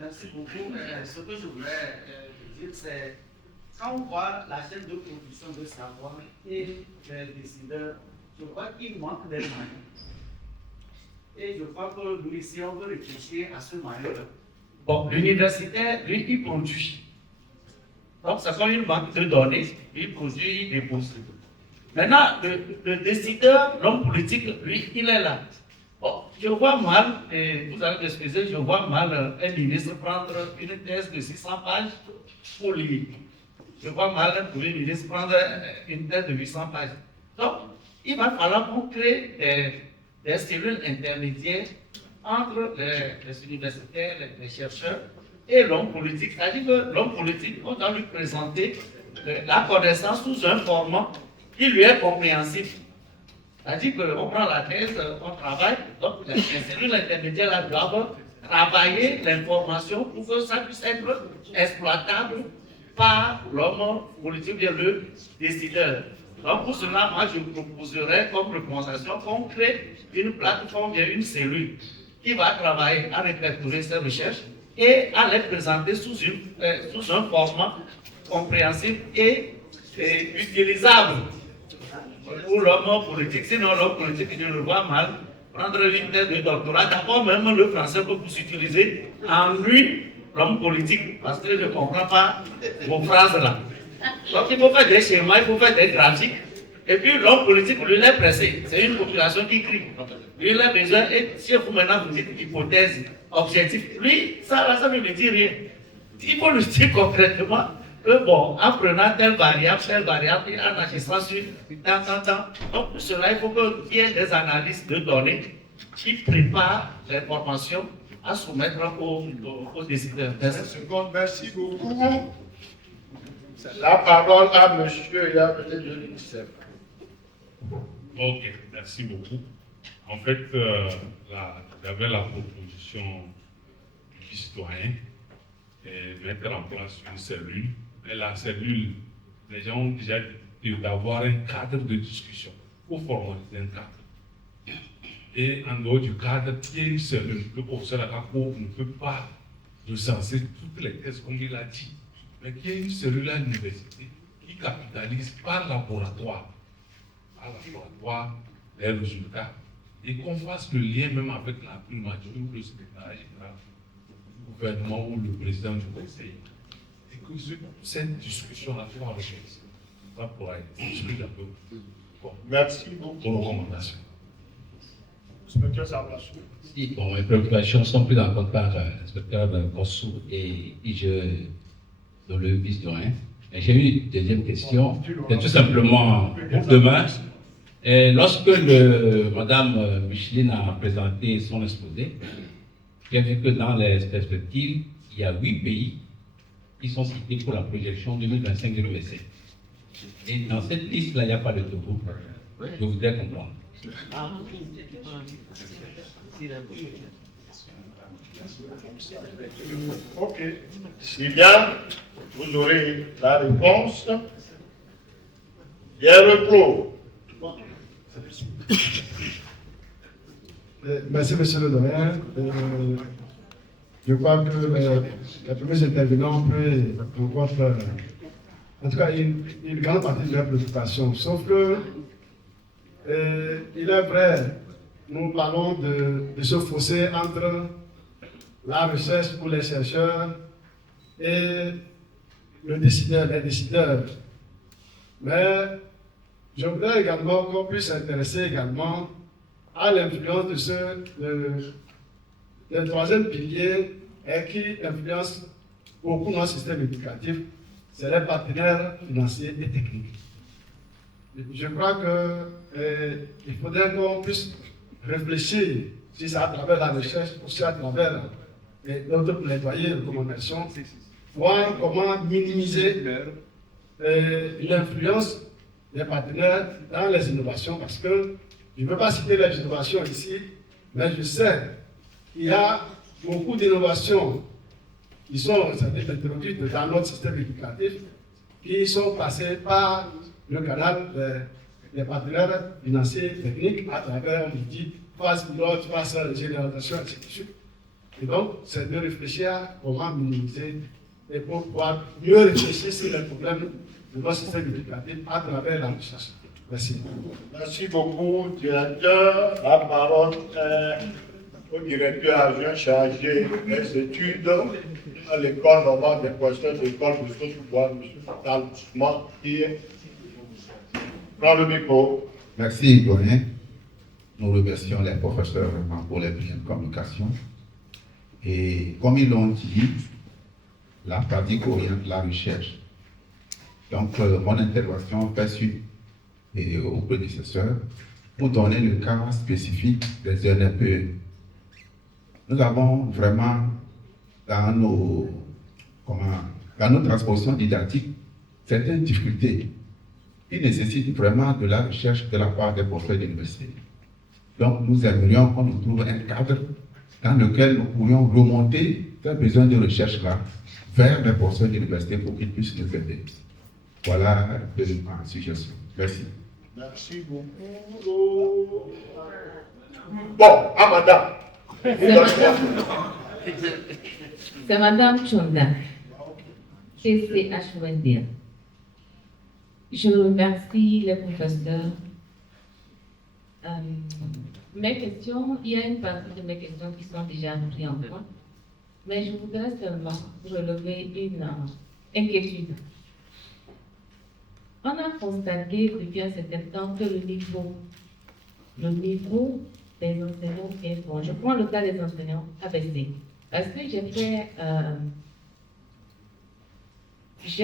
Merci beaucoup. Ce que je voulais dire, c'est quand on voit la chaîne de production de savoir et les décideurs, je crois qu'il manque des moyens. Et je crois que nous ici, on veut réfléchir à ce moyen-là. Bon, l'universitaire, lui, il produit. Donc, c'est comme une banque de données. Il produit, il dépose. Maintenant, le décideur, l'homme politique, lui, il est là. Bon, je vois mal, et vous allez m'excuser, je vois mal un ministre prendre une thèse de 600 pages pour lire. Je vois mal un premier ministre prendre une thèse de 800 pages. Donc, il va falloir qu'on crée des cellules intermédiaires entre les universitaires, les chercheurs et l'homme politique. C'est-à-dire que l'homme politique, on doit lui présenter la connaissance sous un format qui lui est compréhensible. C'est-à-dire qu'on prend la thèse, on travaille, donc les cellules intermédiaires là, doivent travailler l'information pour que ça puisse être exploitable par l'homme politique, le décideur. Donc pour cela, moi je proposerais comme recommandation qu'on crée une plateforme, une cellule qui va travailler à répertorier ces recherches et à les présenter sous un format compréhensible et utilisable pour l'homme politique. Sinon l'homme politique, je le vois mal, prendre une thèse de doctorat, d'abord même le français que vous utilisez en lui, l'homme politique, parce que je ne comprends pas vos phrases là. Donc il faut faire des schémas, il faut faire des graphiques. Et puis l'homme politique, lui, il est pressé. C'est une population qui crie. Lui, il a besoin, et si vous maintenant vous dites hypothèse, objectif, lui, ça ne lui dit rien. Il faut lui dire concrètement que bon, en prenant telle variable, et en agissant sur tant. Donc pour cela, il faut qu'il y ait des analyses de données qui préparent l'information à soumettre aux décideurs. Merci beaucoup. La parole à monsieur Yabele de l'UNICEF. Ok, merci beaucoup. En fait, j'avais la proposition du citoyen de mettre en place une cellule. Et la cellule, les gens ont déjà dit d'avoir un cadre de discussion pour formaliser un cadre. Et en dehors du cadre, il y a une cellule. Le professeur Akako ne peut pas recenser toutes les thèses comme il a dit. Mais qu'il y ait une cellule à l'université qui capitalise par laboratoire les résultats et qu'on fasse le lien même avec la primature ou le secrétaire général du gouvernement ou le président du conseil. Et que cette discussion-là soit enrichie. Ça pourra être discuté un peu. Bon. Merci beaucoup. Pour recommandations. Si, bon, mes préoccupations sont prises en compte par l'inspecteur Kossou et IGE dans le vice-doyen. J'ai une deuxième question, c'est tout simplement pour demain. Et lorsque Madame Micheline a présenté son exposé, j'ai vu que dans les perspectives, il y a 8 pays qui sont cités pour la projection 2025-2027. Et dans cette liste-là, il n'y a pas de Togo. Je voudrais comprendre. Ok. Si bien, vous aurez la réponse. Bien repos. Merci, monsieur le doyen. Je crois que les premiers intervenants peuvent encore, en tout cas, une grande partie de leurs préoccupations. Sauf que, il est vrai, nous parlons de ce fossé entre la recherche pour les chercheurs et les décideurs. Mais je voudrais également qu'on puisse s'intéresser également à l'influence de le troisième pilier et qui influence beaucoup notre système éducatif, c'est les partenaires financiers et techniques. Je crois qu'il faudrait qu'on puisse réfléchir, si c'est à travers la recherche, aussi à travers d'autres plaidoyers, recommandations, voir comment minimiser l'influence des partenaires dans les innovations, parce que je ne veux pas citer les innovations ici, mais je sais qu'il y a beaucoup d'innovations qui sont introduites dans notre système éducatif, qui sont passées par le canal des partenaires financiers et techniques à travers, on dit, phase pilote, phase généralisation, etc. Et donc, c'est de réfléchir à comment minimiser et pour pouvoir mieux réfléchir sur les problèmes de notre système éducatif à travers la recherche. Merci. Merci beaucoup, directeur. La parole est au directeur adjoint chargé des études à l'école normale des professeurs de l'école de Sotobois, M. Talmousman, qui prend le micro. Merci, Doyen. Nous remercions les professeurs vraiment pour les brillants de communication. Et comme ils l'ont dit, la pratique oriente la recherche. Donc, mon intervention fait suite aux prédécesseurs pour donner le cas spécifique des NPE. Nous avons vraiment, dans nos transpositions didactiques, certaines difficultés qui nécessitent vraiment de la recherche de la part des professeurs d'université. Donc, nous aimerions qu'on nous trouve un cadre dans lequel nous pourrions remonter ces besoins de recherche-là vers les professeurs d'université pour qu'ils puissent nous aider. Voilà un peu ma suggestion. Merci. Merci beaucoup. Bon, Amanda. C'est Madame Chonda, CCHOND. Je remercie les professeurs. Mes questions, il y a une partie de mes questions qui sont déjà prises en compte, mais je voudrais seulement relever une inquiétude. On a constaté depuis un certain temps que le niveau des enseignants est bon. Je prends le cas des enseignants a baissé. Parce que j'ai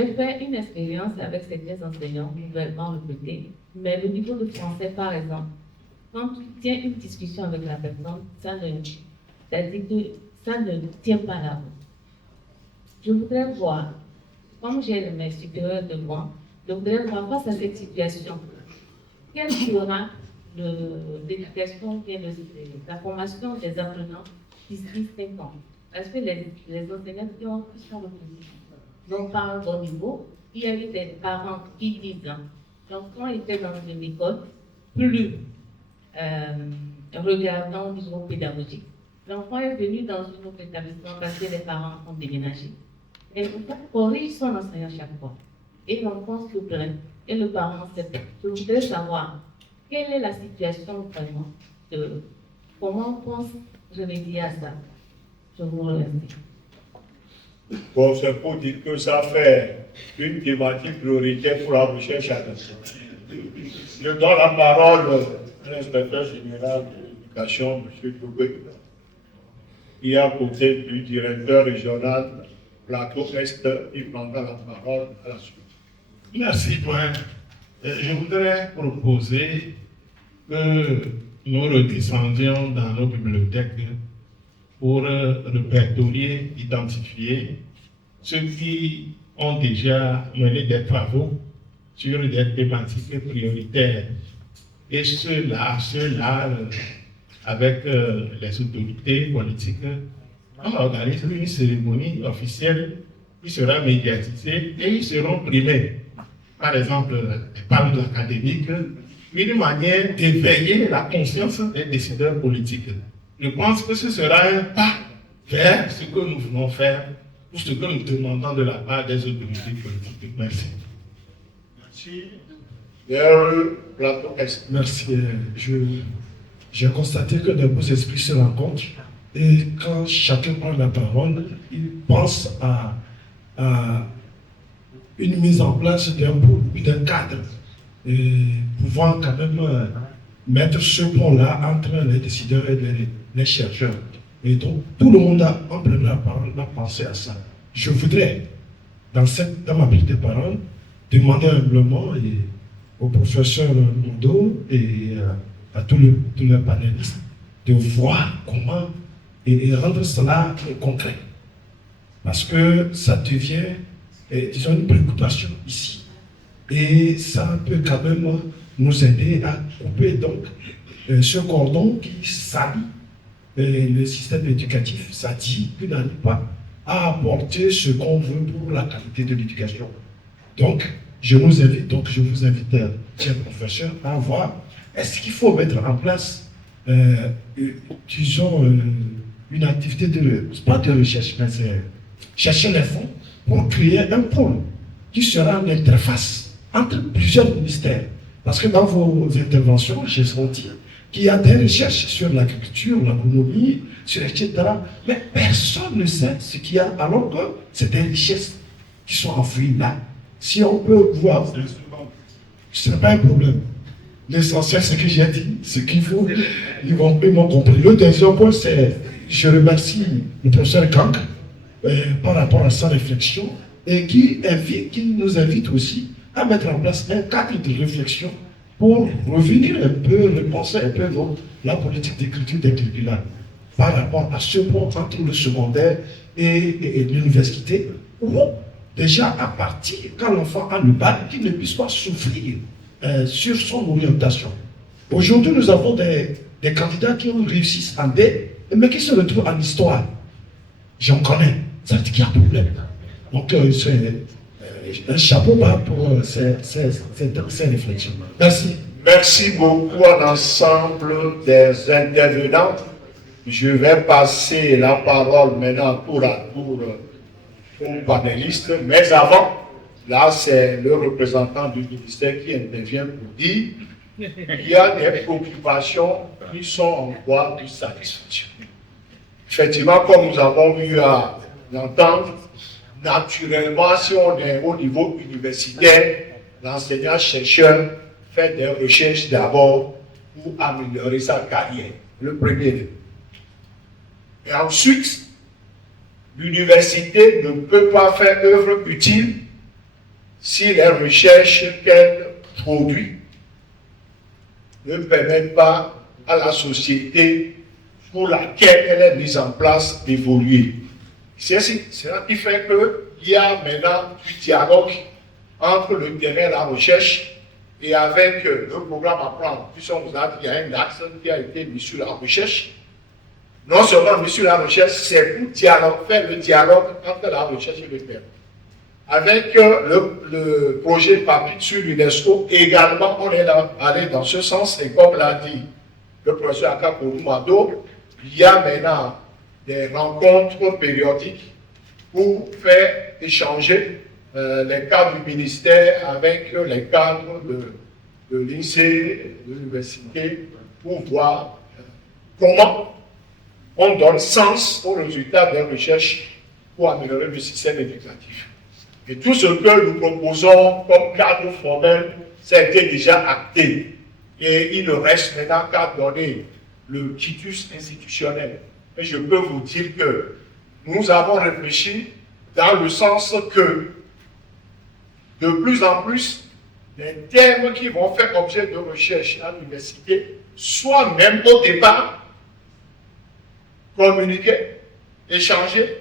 fait une expérience avec certains enseignants nouvellement recrutés, mais le niveau de français, par exemple, quand tu tiens une discussion avec la personne, ça ne tient pas la route. Je voudrais voir, comme j'ai mes supérieurs de moi, je voudrais voir face à cette situation, quelle sera l'éducation, la formation des apprenants d'ici 5 ans. Parce que les enseignants qui sont recrutés n'ont pas un bon niveau. Il y a eu des parents qui disent, l'enfant était dans une école plus regardant au niveau pédagogique. L'enfant est venu dans un autre établissement parce que les parents ont déménagé. Et l'enfant corrige son enseignant chaque fois. Et l'enfant se plaint. Et le parent se plaint. Je voudrais savoir quelle est la situation vraiment de comment on pense remédier à ça. Je vous remercie. Bon, c'est pour dire que ça fait une thématique prioritaire pour la recherche à l'institut. Je donne la parole à l'inspecteur général de l'éducation, M. Toubé, qui est à côté du directeur régional Plateau-Est, il prendra la parole à la suite. Merci, Doyen. Je voudrais proposer que nous redescendions dans nos bibliothèques pour répertorier, identifier ceux qui ont déjà mené des travaux sur des thématiques prioritaires. Et ceux-là, avec les autorités politiques, on organise une cérémonie officielle qui sera médiatisée et ils seront primés. Par exemple, les panels académiques, une manière d'éveiller la conscience des décideurs politiques. Je pense que ce sera un pas vers ce que nous voulons faire ou ce que nous demandons de la part des autorités politiques. Merci. Merci. Vers le plateau est. Merci. J'ai constaté que de beaux esprits se rencontrent et quand chacun prend la parole, il pense à une mise en place d'un cadre pouvant quand même mettre ce pont-là entre les décideurs et les chercheurs. Et donc, tout le monde a, en prenant la parole, a pensé à ça. Je voudrais, dans ma prise de parole, demander humblement au professeur Mondo et à tous les panélistes de voir comment et rendre cela concret. Parce que ça devient, disons, une préoccupation ici. Et ça peut quand même nous aider à couper donc ce cordon qui salit le système éducatif. Ça dit qu'il n'arrive pas à apporter ce qu'on veut pour la qualité de l'éducation. Donc, je vous invite, chers professeurs, à voir, est-ce qu'il faut mettre en place, disons, une activité pas de recherche, mais c'est chercher les fonds pour créer un pôle qui sera une interface entre plusieurs ministères. Parce que dans vos interventions, j'ai senti qu'il y a des recherches sur l'agriculture, l'agronomie, sur etc. Mais personne ne sait ce qu'il y a, alors que c'est des richesses qui sont enfouies là. Si on peut voir, ce n'est pas un problème. L'essentiel, c'est que j'ai dit, ce qu'il faut, ils m'ont compris. Le deuxième point, c'est, je remercie le professeur Kank par rapport à sa réflexion et qui nous invite aussi à mettre en place un cadre de réflexion pour revenir un peu, repenser un peu la politique d'écriture des curricula par rapport à ce point entre le secondaire et l'université, où déjà à partir, quand l'enfant a le bac, qu'il ne puisse pas souffrir sur son orientation. Aujourd'hui, nous avons des candidats qui ont réussi en D, mais qui se retrouvent en histoire. J'en connais, ça veut dire qu'il y a un problème. Donc, c'est un chapeau bas pour ces réflexions. Merci. Merci beaucoup à l'ensemble des intervenants. Je vais passer la parole maintenant tour à tour aux panélistes. Mais avant, là, c'est le représentant du ministère qui intervient pour dire qu'il y a des préoccupations qui sont en voie de satisfaction. Effectivement, comme nous avons eu à l'entendre, naturellement, si on est au niveau universitaire, l'enseignant-chercheur fait des recherches d'abord pour améliorer sa carrière, le premier. Et ensuite, l'université ne peut pas faire œuvre utile si les recherches qu'elle produit ne permettent pas à la société pour laquelle elle est mise en place d'évoluer. C'est cela qui fait qu'il y a maintenant du dialogue entre le terrain et la recherche et avec le programme Apprendre. Puisqu'on vous a dit qu'il y a un axe qui a été mis sur la recherche. Non seulement mis sur la recherche, c'est pour faire le dialogue entre la recherche et le terrain. Avec le projet PAPIT sur l'UNESCO, également, on est allé dans ce sens. Et comme l'a dit le professeur Akapourou-Mado, il y a maintenant des rencontres périodiques pour faire échanger les cadres du ministère avec les cadres de lycée, de l'université, pour voir comment on donne sens aux résultats des recherches pour améliorer le système éducatif. Et tout ce que nous proposons comme cadre formel, ça a été déjà acté. Et il ne reste maintenant qu'à donner le quitus institutionnel. Et je peux vous dire que nous avons réfléchi dans le sens que de plus en plus, les termes qui vont faire objet de recherche à l'université soient même au départ communiqués, échangés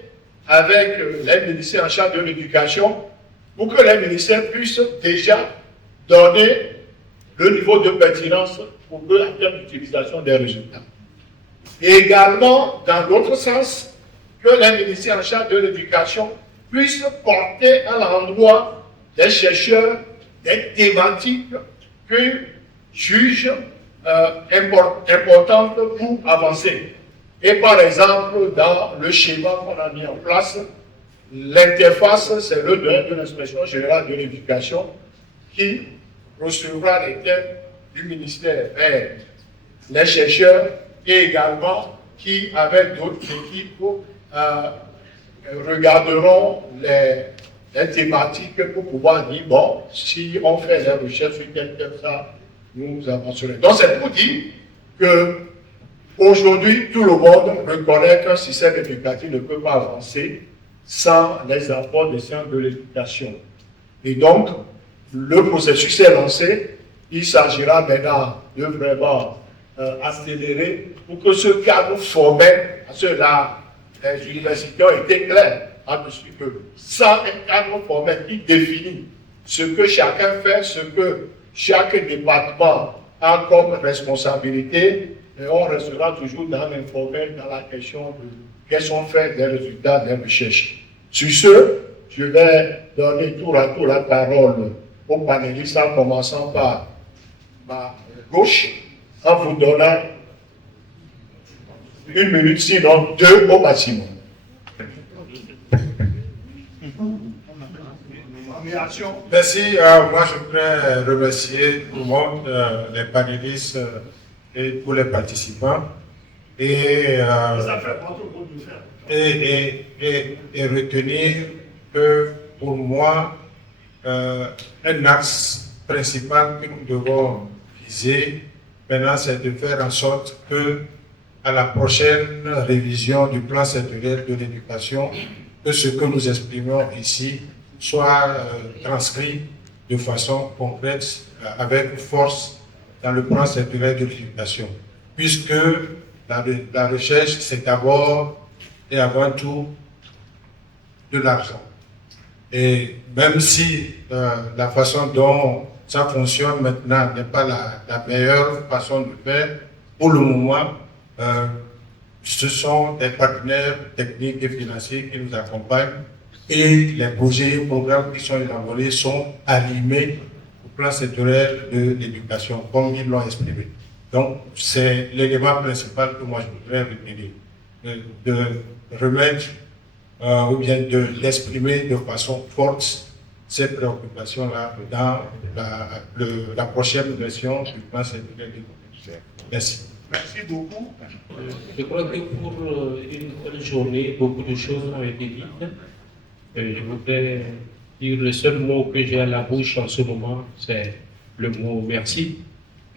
avec les ministères en charge de l'éducation pour que les ministères puissent déjà donner le niveau de pertinence pour eux en termes d'utilisation des résultats. Et également, dans l'autre sens, que les ministères en charge de l'éducation puissent porter à l'endroit des chercheurs des thématiques qu'ils jugent importantes pour avancer. Et par exemple, dans le schéma qu'on a mis en place, l'interface, c'est le de l'inspection générale de l'éducation qui recevra les thèmes du ministère vers les chercheurs et également qui, avec d'autres équipes, regarderont les thématiques pour pouvoir dire, bon, si on fait les recherches sur tel thème, ça, nous avancerons. Donc c'est pour dire que aujourd'hui, tout le monde reconnaît qu'un système éducatif ne peut pas avancer sans les apports des sciences de l'éducation. Et donc, le processus est lancé. Il s'agira maintenant de vraiment accélérer pour que ce cadre formel, parce que là, les universités ont été claires là-dessus, que sans un cadre formel qui définit ce que chacun fait, ce que chaque département a comme responsabilité, et on restera toujours dans l'informel, dans la question de quels sont faits des résultats des recherches. Sur ce, je vais donner tour à tour la parole aux panélistes en commençant par ma gauche, en vous donnant 1 minute, sinon 2 au maximum. Merci. Moi, je voudrais remercier tout le monde, les panélistes et tous les participants. Et retenir que pour moi, un axe principal que nous devons viser maintenant, c'est de faire en sorte que à la prochaine révision du plan sectoriel de l'éducation, que ce que nous exprimons ici soit transcrit de façon concrète, avec force, dans le plan sectoriel de l'éducation. Puisque la recherche, c'est d'abord et avant tout de l'argent. Et même si la façon dont ça fonctionne maintenant n'est pas la meilleure façon de faire, pour le moment, ce sont des partenaires techniques et financiers qui nous accompagnent et les projets et programmes qui sont élaborés sont alignés au plan sectoriel de l'éducation, comme ils l'ont exprimé. Donc, c'est l'élément principal que moi je voudrais retenir, de remettre ou bien d'exprimer de façon forte ces préoccupations-là dans la prochaine version du plan sectoriel de l'éducation. Merci. Merci beaucoup. Je crois que pour une bonne journée, beaucoup de choses ont été dites. Je voudrais dire le seul mot que j'ai à la bouche en ce moment, c'est le mot merci.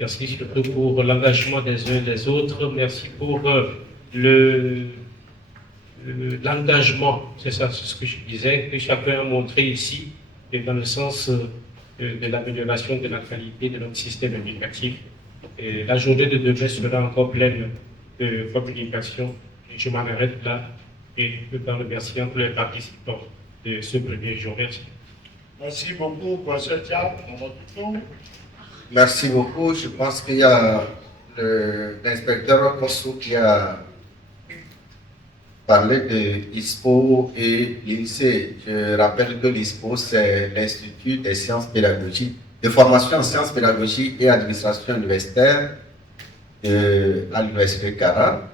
Merci surtout pour l'engagement des uns et des autres. Merci pour l'engagement, c'est ça, c'est ce que je disais, que chacun a montré ici, et dans le sens de l'amélioration de la qualité de notre système éducatif. Et la journée de demain sera encore pleine de communication. Et je m'en arrête là et tout en remerciant tous les participants de ce premier jour. Merci. Merci beaucoup, professeur Thiam. Merci beaucoup. Je pense qu'il y a l'inspecteur Kossou qui a parlé de l'ISPO et l'INSEE. Je rappelle que l'ISPO, c'est l'Institut des sciences pédagogiques, de formation en sciences pédagogiques et administration universitaire à l'Université de Cara,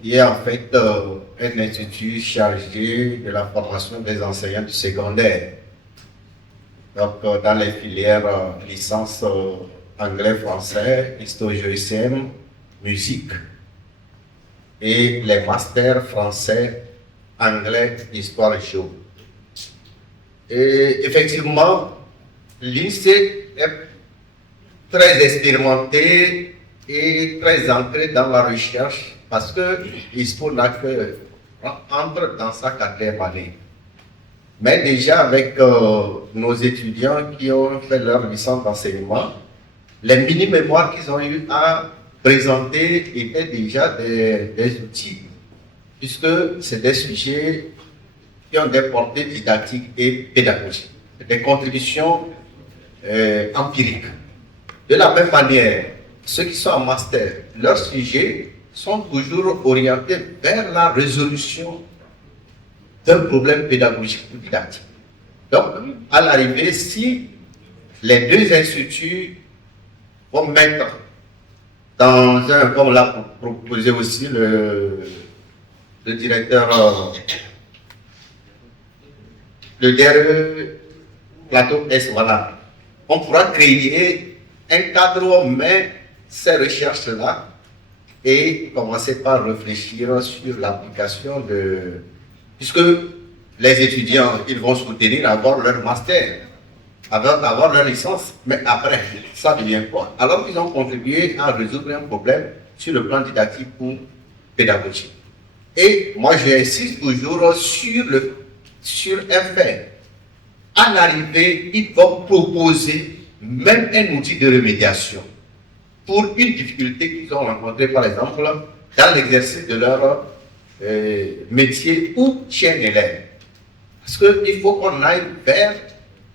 qui est en fait un institut chargé de la formation des enseignants du secondaire. Donc, dans les filières licence anglais-français, histo-géochem, musique, et les masters français, anglais, histoire et géo. Et effectivement, l'INSEE est très expérimenté et très ancré dans la recherche parce que l'ISPO n'a que entre dans sa 4e année. Mais déjà avec nos étudiants qui ont fait leur licence d'enseignement, les mini-mémoires qu'ils ont eu à présenter étaient déjà des outils, puisque c'est des sujets qui ont des portées didactiques et pédagogiques, des contributions empiriques. De la même manière, ceux qui sont en master, leurs sujets sont toujours orientés vers la résolution d'un problème pédagogique ou didactique. Donc, à l'arrivée, si les deux instituts vont mettre comme l'a proposé aussi le directeur, le dernier plateau S, voilà. On pourra créer un cadre où on met ces recherches-là et commencer par réfléchir sur l'application de... Puisque les étudiants, ils vont soutenir avoir leur master, avoir leur licence, mais après, ça devient quoi? Alors qu'ils ont contribué à résoudre un problème sur le plan didactique ou pédagogique. Et moi, j'insiste toujours sur un fait. À l'arrivée, ils vont proposer même un outil de remédiation pour une difficulté qu'ils ont rencontrée, par exemple, dans l'exercice de leur métier ou chez un élève. Parce qu'il faut qu'on aille vers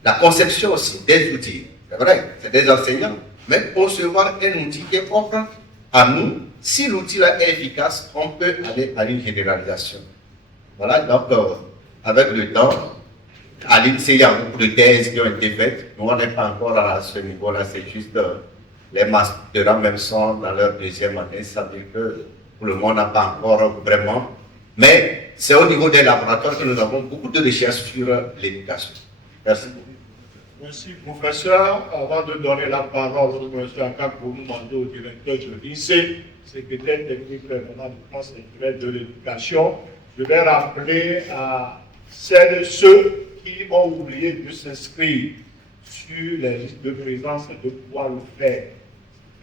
la conception aussi des outils. C'est vrai, c'est des enseignants, mais concevoir un outil qui est propre à nous. Si l'outil là est efficace, on peut aller à une généralisation. Voilà, donc avec le temps, à l'INSEE, il y a beaucoup de thèses qui ont été faites. Nous, on n'est pas encore à ce niveau-là, c'est juste les masters même sont dans leur deuxième année, ça veut dire que pour le moment, on n'a pas encore vraiment. Mais c'est au niveau des laboratoires que nous avons beaucoup de recherches sur l'éducation. Merci beaucoup. Merci, professeur. Avant de donner la parole au professeur Akak pour nous demander au directeur de lycée, secrétaire technique permanent de France intégrée de l'éducation, je vais rappeler à celles et ceux qui ont oublié de s'inscrire sur les listes de présence de pouvoir le faire.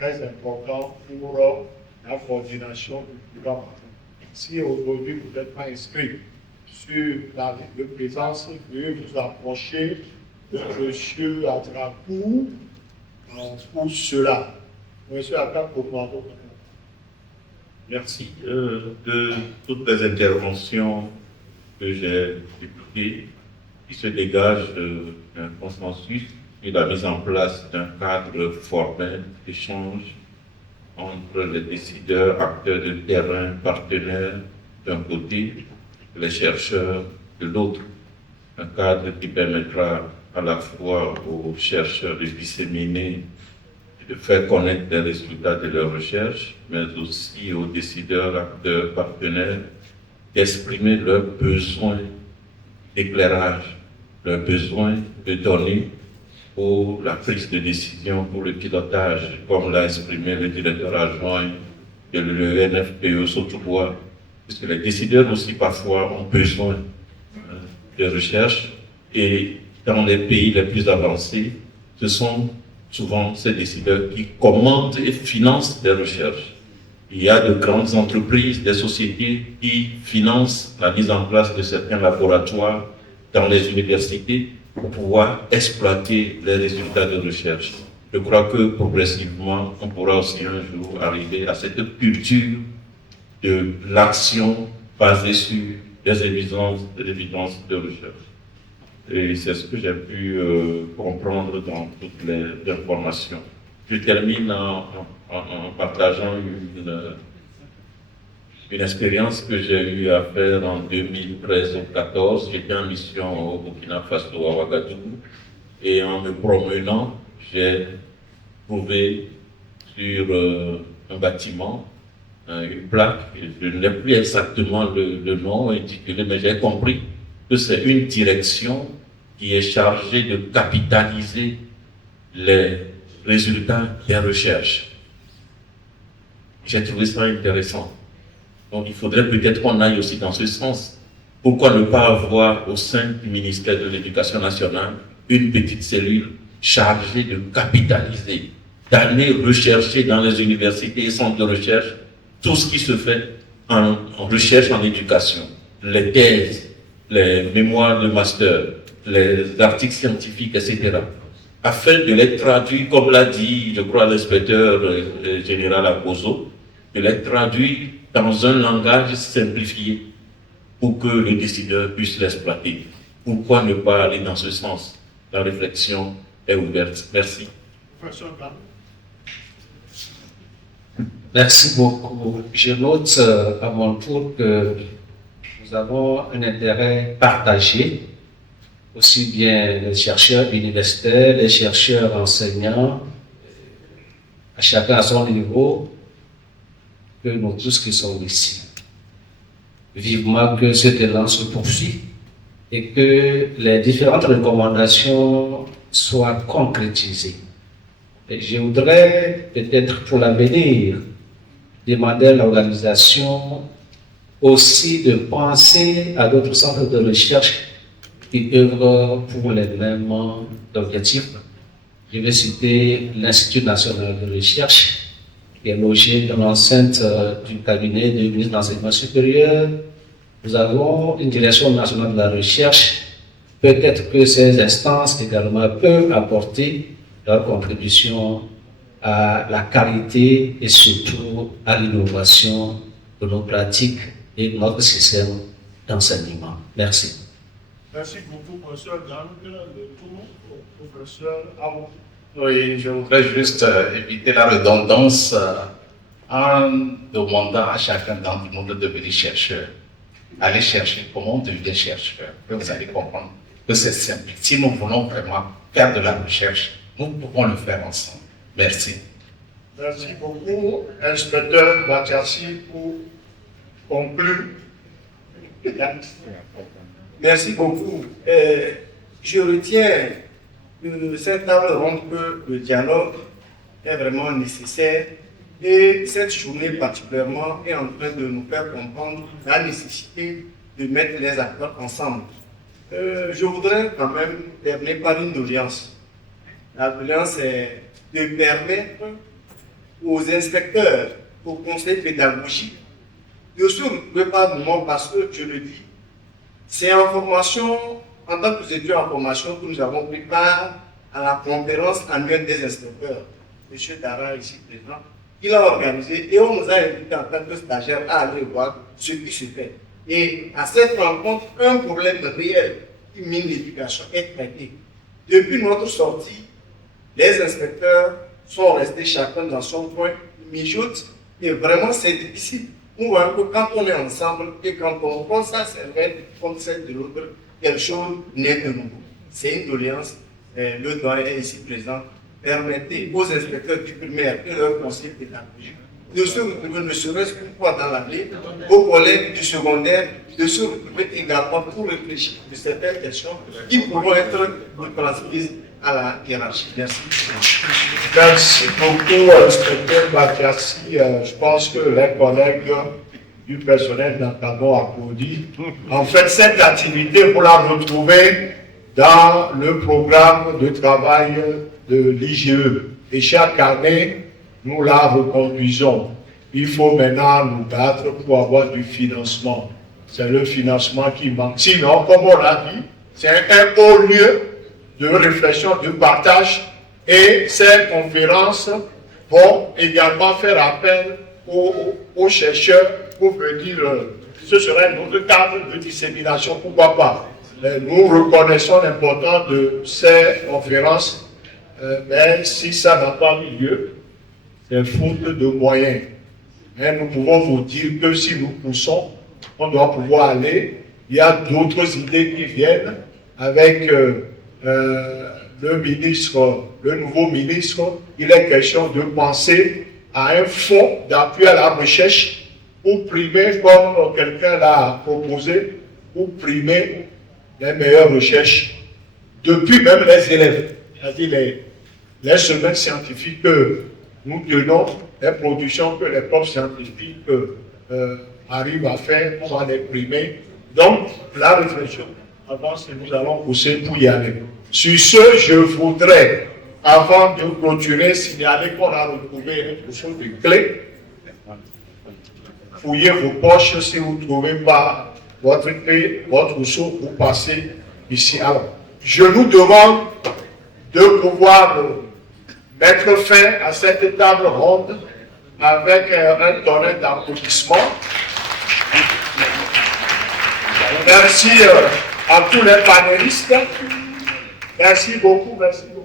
C'est très important pour la coordination du programme. Si aujourd'hui vous n'êtes pas inscrit sur la liste de présence, veuillez vous approcher de M. Adracourt pour cela. Monsieur Adracourt, merci. De toutes les interventions que j'ai écoutées, il se dégage un consensus et la mise en place d'un cadre formel d'échange entre les décideurs, acteurs de terrain, partenaires d'un côté, les chercheurs de l'autre. Un cadre qui permettra à la fois aux chercheurs de disséminer et de faire connaître les résultats de leurs recherches, mais aussi aux décideurs, acteurs, partenaires d'exprimer leurs besoins d'éclairage, leurs besoins de données pour la prise de décision, pour le pilotage, comme l'a exprimé le directeur adjoint de l'ENFPE Sautobois, puisque les décideurs aussi parfois ont besoin de recherche, et dans les pays les plus avancés, ce sont souvent ces décideurs qui commandent et financent des recherches. Il y a de grandes entreprises, des sociétés qui financent la mise en place de certains laboratoires dans les universités pour pouvoir exploiter les résultats de recherche. Je crois que progressivement, on pourra aussi un jour arriver à cette culture de l'action basée sur des évidences de recherche. Et c'est ce que j'ai pu comprendre dans toutes les informations. Je termine en partageant une expérience que j'ai eu à faire en 2013 ou 2014. J'étais en mission au Burkina Faso, à Ouagadougou, et en me promenant, j'ai trouvé sur un bâtiment une plaque. Je n'ai plus exactement le nom intitulé, mais j'ai compris que c'est une direction qui est chargée de capitaliser les résultats des recherches. J'ai trouvé ça intéressant. Donc il faudrait peut-être qu'on aille aussi dans ce sens. Pourquoi ne pas avoir au sein du ministère de l'Éducation nationale une petite cellule chargée de capitaliser, d'aller rechercher dans les universités et centres de recherche tout ce qui se fait en recherche en éducation, les thèses, les mémoires de master, les articles scientifiques, etc., afin de les traduire, comme l'a dit, je crois, l'inspecteur général Aposo, de les traduire dans un langage simplifié pour que le décideur puisse l'exploiter. Pourquoi ne pas aller dans ce sens? La réflexion est ouverte. Merci. Merci beaucoup. Je note à mon tour que nous avons un intérêt partagé, aussi bien les chercheurs universitaires, les chercheurs enseignants, à chacun à son niveau, que nous tous qui sommes ici. Vivement que cet élan se poursuit et que les différentes recommandations soient concrétisées. Et je voudrais peut-être pour l'avenir demander à l'organisation aussi de penser à d'autres centres de recherche qui œuvrent pour les mêmes objectifs. Je vais citer l'Institut national de recherche, qui est logé dans l'enceinte du cabinet du ministre de l'Enseignement supérieur. Nous avons une direction nationale de la recherche. Peut-être que ces instances également peuvent apporter leur contribution à la qualité et surtout à l'innovation de nos pratiques et de notre système d'enseignement. Merci. Merci beaucoup, professeur Gang. Le tour au professeur Amo. Oui, je voudrais juste éviter la redondance en demandant à chacun d'entre nous de devenir chercheur. Allez chercher comment devenir chercheur. Et vous allez comprendre que c'est simple. Si nous voulons vraiment faire de la recherche, nous pouvons le faire ensemble. Merci. Merci beaucoup, inspecteur Batiassi, pour conclure. Merci beaucoup. Je retiens de cette table ronde que le dialogue est vraiment nécessaire et cette journée particulièrement est en train de nous faire comprendre la nécessité de mettre les acteurs ensemble. Je voudrais quand même terminer par une doléance. La doléance est de permettre aux inspecteurs, aux conseils pédagogiques de se retrouver par moment parce que, je le dis, c'est en formation, en tant que étudiants en formation, que nous avons pris part à la conférence annuelle des inspecteurs. M. Dara, ici présent, il a organisé et on nous a invités en tant que stagiaires à aller voir ce qui se fait. Et à cette rencontre, un problème réel qui mine l'éducation est traité. Depuis notre sortie, les inspecteurs sont restés chacun dans son coin, mijotent, et vraiment c'est difficile. On voit que quand on est ensemble et quand on prend sa cervelle contre celle de l'autre, quelque chose n'est de nouveau. C'est une doléance. Le doyen est ici présent. Permettez aux inspecteurs du primaire et leurs conseillers pédagogiques de se retrouver, ne serait-ce qu'une fois dans l'année, aux collègues du secondaire, de se retrouver également pour réfléchir de certaines questions qui pourront être transmises à la hiérarchie. Merci. Merci beaucoup, inspecteur Batiassi. Je pense que les collègues du personnel d'encadrement applaudissent. En fait, cette activité, vous la retrouvez dans le programme de travail de l'IGE. Et chaque année, nous la reconduisons. Il faut maintenant nous battre pour avoir du financement. C'est le financement qui manque. Sinon, comme on l'a dit, c'est un haut lieu de réflexion, de partage. Et ces conférences vont également faire appel aux chercheurs pour venir. Ce serait notre cadre de dissémination, pourquoi pas. Nous reconnaissons l'importance de ces conférences, mais si ça n'a pas eu lieu, c'est faute de moyens. Mais nous pouvons vous dire que si nous poussons, on doit pouvoir aller. Il y a d'autres idées qui viennent avec le ministre, le nouveau ministre. Il est question de penser à un fonds d'appui à la recherche pour primer, comme quelqu'un l'a proposé, pour primer les meilleures recherches depuis même les élèves. C'est-à-dire les semaines scientifiques que nous tenons, les productions que les profs scientifiques arrivent à faire, on va les primer. Donc, la réflexion avance et nous allons pousser pour y aller. Sur ce, je voudrais, avant de clôturer, signaler qu'on a retrouvé un trousseau de clés. Fouillez vos poches si vous ne trouvez pas votre clé, votre trousseau, vous passez ici. Alors, je nous demande de pouvoir mettre fin à cette table ronde avec un tonnerre d'applaudissements. Merci à tous les panélistes. Merci beaucoup, merci beaucoup.